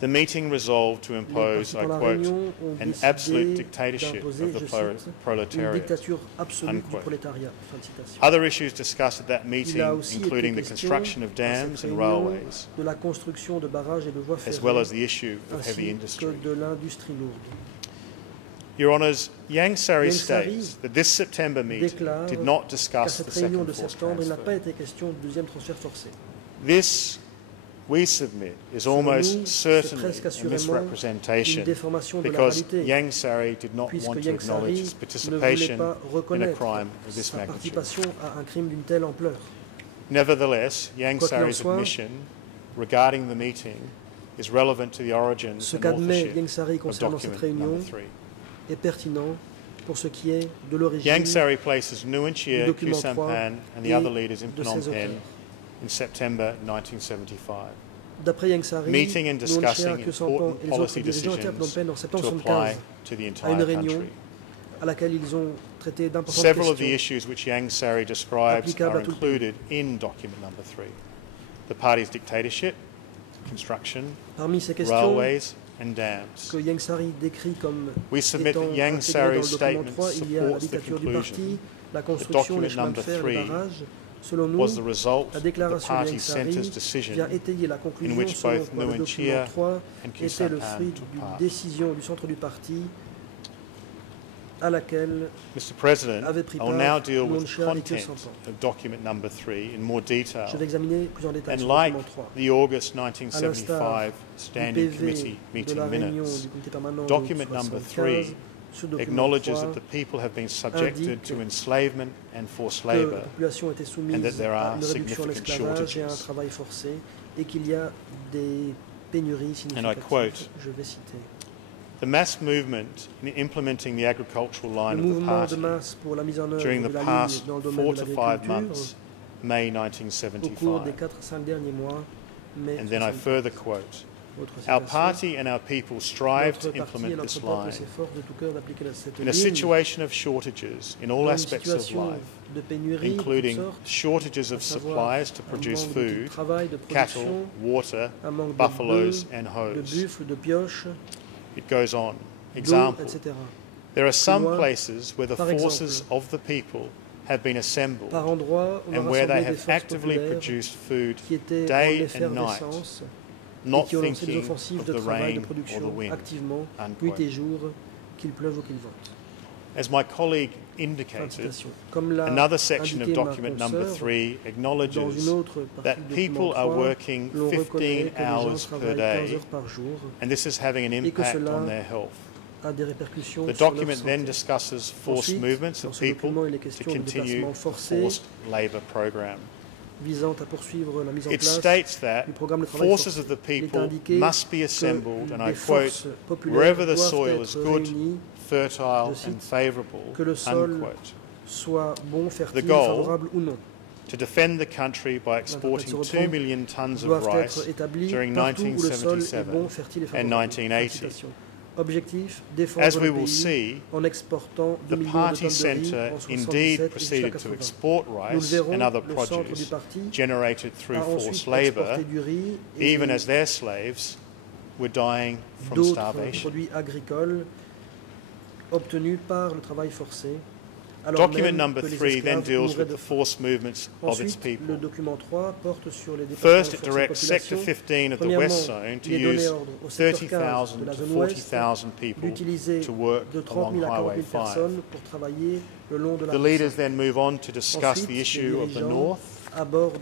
The meeting resolved to Les impose, I participants à la quote, réunion ont an décidé absolute dictatorship d'imposer, of the je cite, une proletariat. dictature absolue du Unquote. prolétariat. Fin de citation. Other issues discussed at that meeting, Il a aussi including été the question construction of dans cette dams and réunion railways, de la construction de barrages et de voies as well ferrées, as the issue of heavy ainsi industry. que de l'industrie lourde. Your Honours, Yang Sari Yang Sari states that this September meeting déclare did not qu'à discuss cette the réunion second de forced septembre, il n'a pas transfer. été question du deuxième transfert forcé. This, we submit, is Selon almost nous, c'est certainly presque a assurément misrepresentation une déformation de la because réalité, Yang Sari did not puisque want to Yang acknowledge Sari his ne voulait participation pas in a reconnaître crime of this sa magnitude. participation à un crime d'une telle ampleur. Nevertheless, Yang Quoi qu'il en Sari's soit, admission regarding the meeting is relevant to the origins Ce and qu'admet authorship Yang Sari of concernant cette document réunion number 3. est pertinent pour ce qui est de l'origine Yang Sari places Nguyen Chia, du Khieu document 3 Samphan and the et other leaders in de Phnom ses Penh auteurs. in September 1975. D'après Yang Sari, Meeting and Nguyen Chia, discussing Khieu Samphan important et les autres policy dirigeants étaient à Phnom decisions Penh en septembre to apply 1975 to the à une entire réunion country. à laquelle ils ont traité d'importantes Several of the questions. issues which Yang Sari describes Applicables are à tout le pays. included in document number 3. The party's dictatorship, construction, Parmi ces questions railways and dams. que Yang Sari décrit comme We submit étant that Yang intégrées Sari's dans le document statement 3, il y a la supports the dictature du conclusion parti, la construction, les document chemins de number fer, 3 les barrages. Selon nous, was the result la of the déclaration de party Yang Sari centre's decision vient étayer la in conclusion which selon both quoi le Nguyen document Chia 3 and Khieu était le Samphan fruit took d'une part. décision du centre du parti à laquelle Mr. President, avait pris I will part now deal with Nguyen the Chia et Khieu content Samphan. of document number 3 in more detail. Je vais examiner plus en détail And ce like document 3. the August À 1975 du Standing PV Committee de meeting la réunion minutes, du comité permanent de document number 3 1975, ce document acknowledges 3 that the people have been subjected indique to enslavement and forced que la labour, population était soumise and that there à are une réduction en significant esclavage et à un shortages. travail forcé et qu'il y a des pénuries significatives. quote, Je vais citer. The mass movement in implementing the agricultural line Le of the mouvement party de masse pour la mise en œuvre during de the la ligne past dans le domaine 4 de to 5 l'agriculture months, May au cours 1975. des 4-5 derniers mois, mai And then I 1975. further quote, Autre Our citation. party and our people strive to Notre parti et implement notre this peuple line s'efforcent de tout cœur d'appliquer cette in a ligne situation of shortages in all dans une aspects of situation life, de pénurie de toutes including sortes, shortages à of savoir supplies to un produce manque d'outils de food, travail, de cattle, production, water, un manque de buffaloes bœufs, and de hoes. buffles, de pioches, It goes on. d'eau, Example, etc. there are some loin, places where the par forces exemple, of the people have been assembled Par endroits, on a and where they rassemblé des have forces actively populaires produced food qui étaient day en and night, effervescence et not qui ont lancé des thinking offensives of de the travail, de rain or the production wind. activement, Unquote. nuit et jour, qu'il pleuve ou qu'il vente. As my colleague Fin de indicated, citation. Comme l'a another section of indiqué ma document number consoeur, 3 dans acknowledges une autre partie that du people document are 3, working l'on 15 reconnaît que les gens hours per travaillent 15 day, heures par jour, and this is having an et que impact cela on their health. a des répercussions The sur leur document then santé. discusses forced Ensuite, movements dans of ce people document, il est to question de continue déplacements the forcés forced labour program. visant à poursuivre la mise en It place states that du programme de travail forces forcé. of the Il est people indiqué must be que assembled, and I les quote, forces populaires wherever the doivent soil is être good, réunies, fertile je cite, and favourable, que le sol unquote. soit bon, fertile, The goal favorable ou non. to defend the country by exporting 2 million tons of doivent rice être établis during partout où le sol est 1977 bon, fertile et and favorable. 1980. Citation. Objectif, défendre As we le will pays see, en exportant 2 the millions de party tonnes de centre riz en 77 indeed et jusqu'à proceeded to 80. export Nous le rice verrons, and other le centre du produce parti generated through a forced ensuite labour, exporté du riz et even as their slaves were dying from d'autres starvation. produits agricoles obtenus par le travail forcé. Alors Document même number que les 3 then esclaves deals mouraient with de the faim. forced movements of its Ensuite, le people. document 3 porte sur les First, déplacements it forcés de directs Sector population. 15 of the Premièrement, West Zone to il est donné use ordre au secteur 15 30,000 de la to zone ouest 40,000 people d'utiliser to work de 30 along 000 à 40 Highway 000 5. personnes pour travailler le long de la The route. leaders then move on to discuss Ensuite, the les issue of the dirigeants North abordent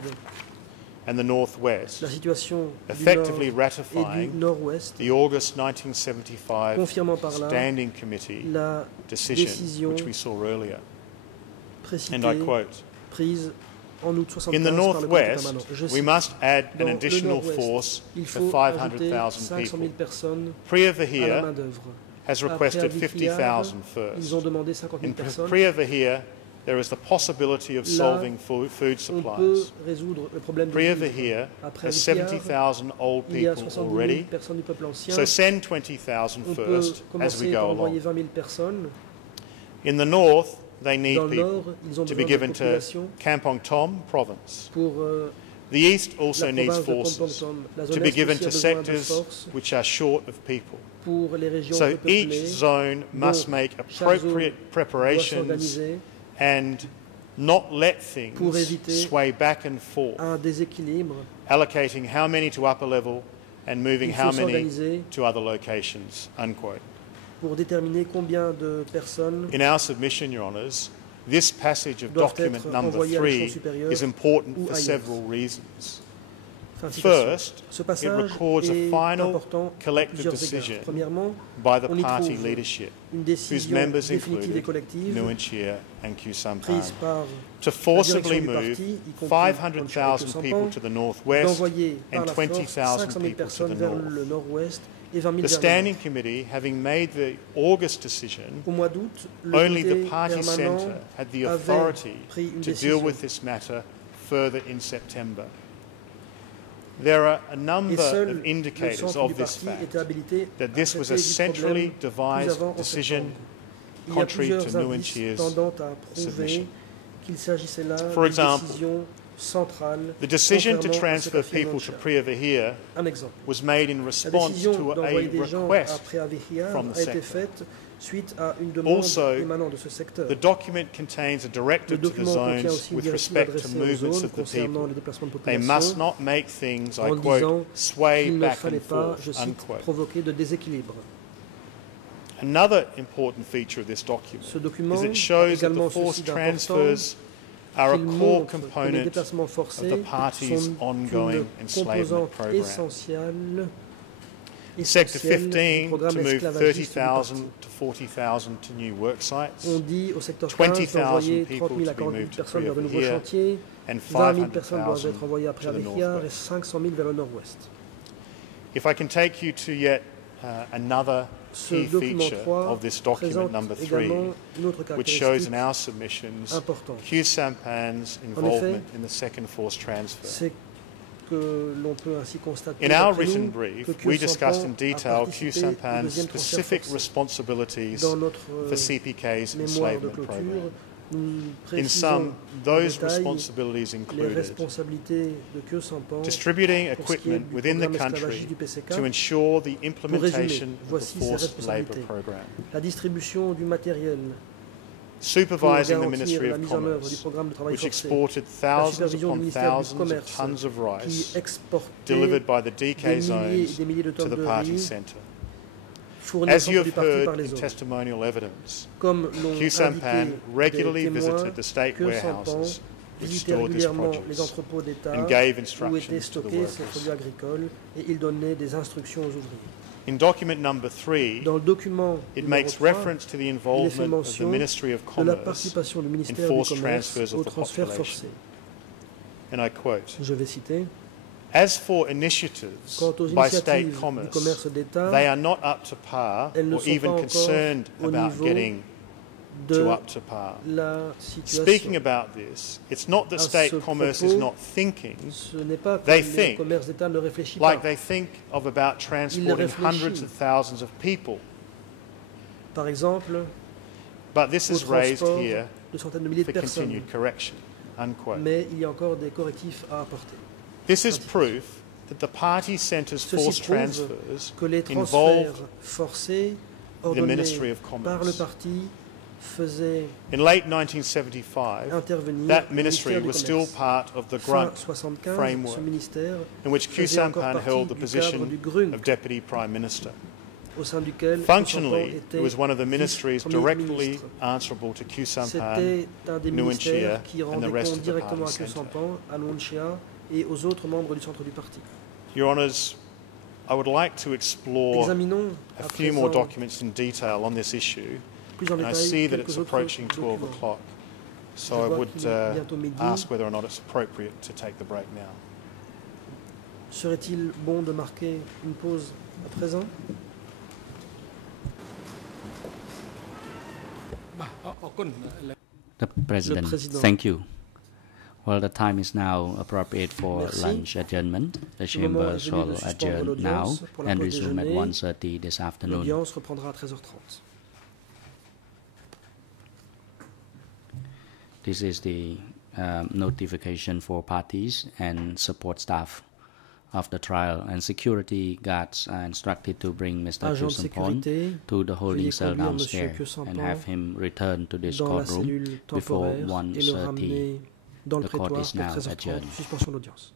and the Northwest, la situation du effectively Nord et du ratifying Nord-Ouest, the August 1975 confirmant par là Standing Committee la decision, décision which we saw earlier. précitée And I quote, prise en août "In 75 the par le comité Northwest, permanent. Je we cite, must add an dans le additional Nord-Ouest, force il for faut ajouter 500,000 500 000 people. personnes Priya à la Vahir main-d'œuvre. has Après requested Avicii, 50,000 ils ont first. demandé 50 000 In personnes. Priya Vahir, there is the possibility of Là, solving food On peut supplies. résoudre le problème de Priya vivre. Vahir Après has Avicii, 70,000 old il y a people 70 000 already, personnes du peuple ancien. so send 20,000 On peut first as we commencer go par envoyer along. 20 000 personnes. In the North, they need Dans le people Nord, ils ont to be besoin de given to population Kampong Tom province. pour The East also la needs province de forces Kompong-Tom. La to zone be Est given aussi a to besoin de sectors forces which are short of people. pour les régions So each repeuplées. zone must Donc, make chaque zone appropriate doit preparations s'organiser and not let pour things éviter sway back and forth, un déséquilibre. allocating how many to upper level and moving Il faut how many s'organiser to other locations, unquote. pour déterminer combien de personnes In our submission, Your Honours, this passage of doivent document être number envoyées à l'échelon 3 supérieur is important ou for ailleurs. several reasons. Fin de citation. First, Ce it passage records a est final important à collective plusieurs decision égards. Premièrement, by the on y party trouve leadership, une whose décision members définitive et included collective Nguyen Chia and Khieu Samphan, prise par to la forcibly direction du move parti, y compris 500,000 people to the northwest d'envoyer par and la force 20,000 500 000 people to personnes the vers north. le nord-ouest et 20 000 The vers le Standing nord. Committee, having made the August decision, Au mois d'août, le only comité the party permanent centre had the avait authority pris une to deal décision. with this matter further in September. There are a Et number seul of le indicators centre of du this parti fact était habilité that this à was traiter a du centrally problème plus devised avant en decision septembre. Il y a contrary to plusieurs Nguyen indices Chia's tendant à prouver submission. qu'il s'agissait là For d'une example, décision centrale. The decision to contrairement à ce transfer qu'affirme people to Cher. Priya Vahir Un exemple. was made in La response décision to a d'envoyer des gens request après Avicii from the a été sector. faite suite à une demande Also, émanant de ce secteur. The document contains a Le directive to the document contient zones aussi une with directive respect to adressée aux movements zones of the concernant people. les déplacements de They population must not make things, I en disant quote, sway qu'il ne back fallait and pas, je forth, cite, unquote. provoquer de déséquilibre. Another important feature of this document Ce document is it a shows that the également forced ceci d'important transfers are a qu'il core montre que les component déplacements of forcés the party's sont ongoing une enslavement composante program. essentielle Sector du 15 programme to move esclavagiste du parti. 30,000 to 40,000 to new work sites, On dit au secteur 15 20,000 d'envoyer people 30 000 à to be 40 000 moved to personnes vers de nouveaux Priya chantiers, and 20 000 personnes doivent 500,000 être envoyées après to the Avicii et northwest. 500 000 vers le nord-ouest. If I can take you to yet another Ce key document feature 3 of this document présente number 3, également une autre which shows caractéristique in our submissions importante. Khieu Samphan's En effet, involvement in the second forced transfer. C'est que l'on peut ainsi constater In our d'après written nous, brief, que we Khieu discussed Samphan in a detail Khieu participé au Samphan's deuxième transfert specific forcé. responsibilities Dans notre for CPK's mémoire de enslavement clôture, program. nous In précisons sum, en those détail responsibilities les included responsabilités de Khieu Samphan distributing pour ce qui est equipment du within the programme country esclavagiste du PCK. to ensure the Pour implementation résumer, of the voici ses forced responsabilités. labour program, La distribution du matériel pour supervising the garantir Ministry la of mise en œuvre du Commerce, programme de travail which forcé, exported la thousands supervision du upon ministère du thousands of Commerce tons of qui rice exportait delivered by the des DK milliers et zones des milliers de to tonnes the de party riz centre. fournis au As you centre du have parti par heard les in autres. testimonial evidence, Comme l'ont Khieu Samphan indiqué regularly des témoins, visited the state Khieu Samphan warehouses which visitait stored this régulièrement les produce entrepôts d'État and gave où étaient instructions to the stockés ces workers. produits agricoles et il donnait des instructions aux ouvriers. In document number 3, Dans le document it numéro makes 3, reference to the il est fait involvement of the mention Ministry of de la Commerce, participation du ministère du forced Commerce transfers of au the transfert population. forcé. and I quote, Je vais citer. "As for initiatives Quant aux by state initiatives du commerce, commerce d'État, they are not up to par elles ne or sont even pas encore concerned au about niveau getting de to up to par. la Speaking situation. about this, it's not that À state ce commerce propos, is not thinking Ce n'est pas que They le think commerce d'État ne réfléchit like pas. they think of about transporting réfléchit. hundreds of thousands of people. Par exemple, But this au is raised transport here de centaines de milliers de for personnes. continued correction. Unquote. Mais il y a encore des correctifs à apporter. This is proof that the party centre's Ceci forced prouve transfers que les transferts involved forcés the ordonnés Ministry of par le Commerce. parti faisaient In late 1975, intervenir that le ministry ministère du was still Commerce. part of the Fin Grunt 75, framework, ce ministère, in which Khieu faisait encore Samphan partie held the du position cadre du Grunk, of Deputy Prime Minister. au sein duquel Functionally, Khieu it Samphan was one of the était ministries vice-premier directly ministre. answerable to Khieu Samphan, C'était un des Nuon ministères Chea, qui and the rendait rest compte of the directement à party Khieu centre. Samphan, à Nuon Chea et aux autres membres du centre du parti. Your Honours, I would like to explore Examinons a à few more présent documents in detail on this issue, plus en and I détail see that quelques it's autres approaching 12 documents. o'clock. So Je I vois would qu'il est bientôt midi. ask whether or not it's appropriate to take the break now. Serait-il bon de marquer une pause à présent? The President, Président. thank you. Well, the time is now appropriate for Merci. lunch adjournment. The Le moment chamber est venu shall de suspendre adjourn now l'audience pour la and pause resume at déjeuner. 1:30 this afternoon. L'audience reprendra à 13h30. This is the notification for parties and support staff of the trial, and security guards are instructed to bring Mr. Khieu Agents de Samphan sécurité, to the holding veuillez cell conduire Monsieur downstairs Khieu Samphan and have him return to this dans la courtroom cellule before temporaire et le 1:30. ramener dans le The court prétoire is pour now 13h30. adjourned. Suspension de l'audience.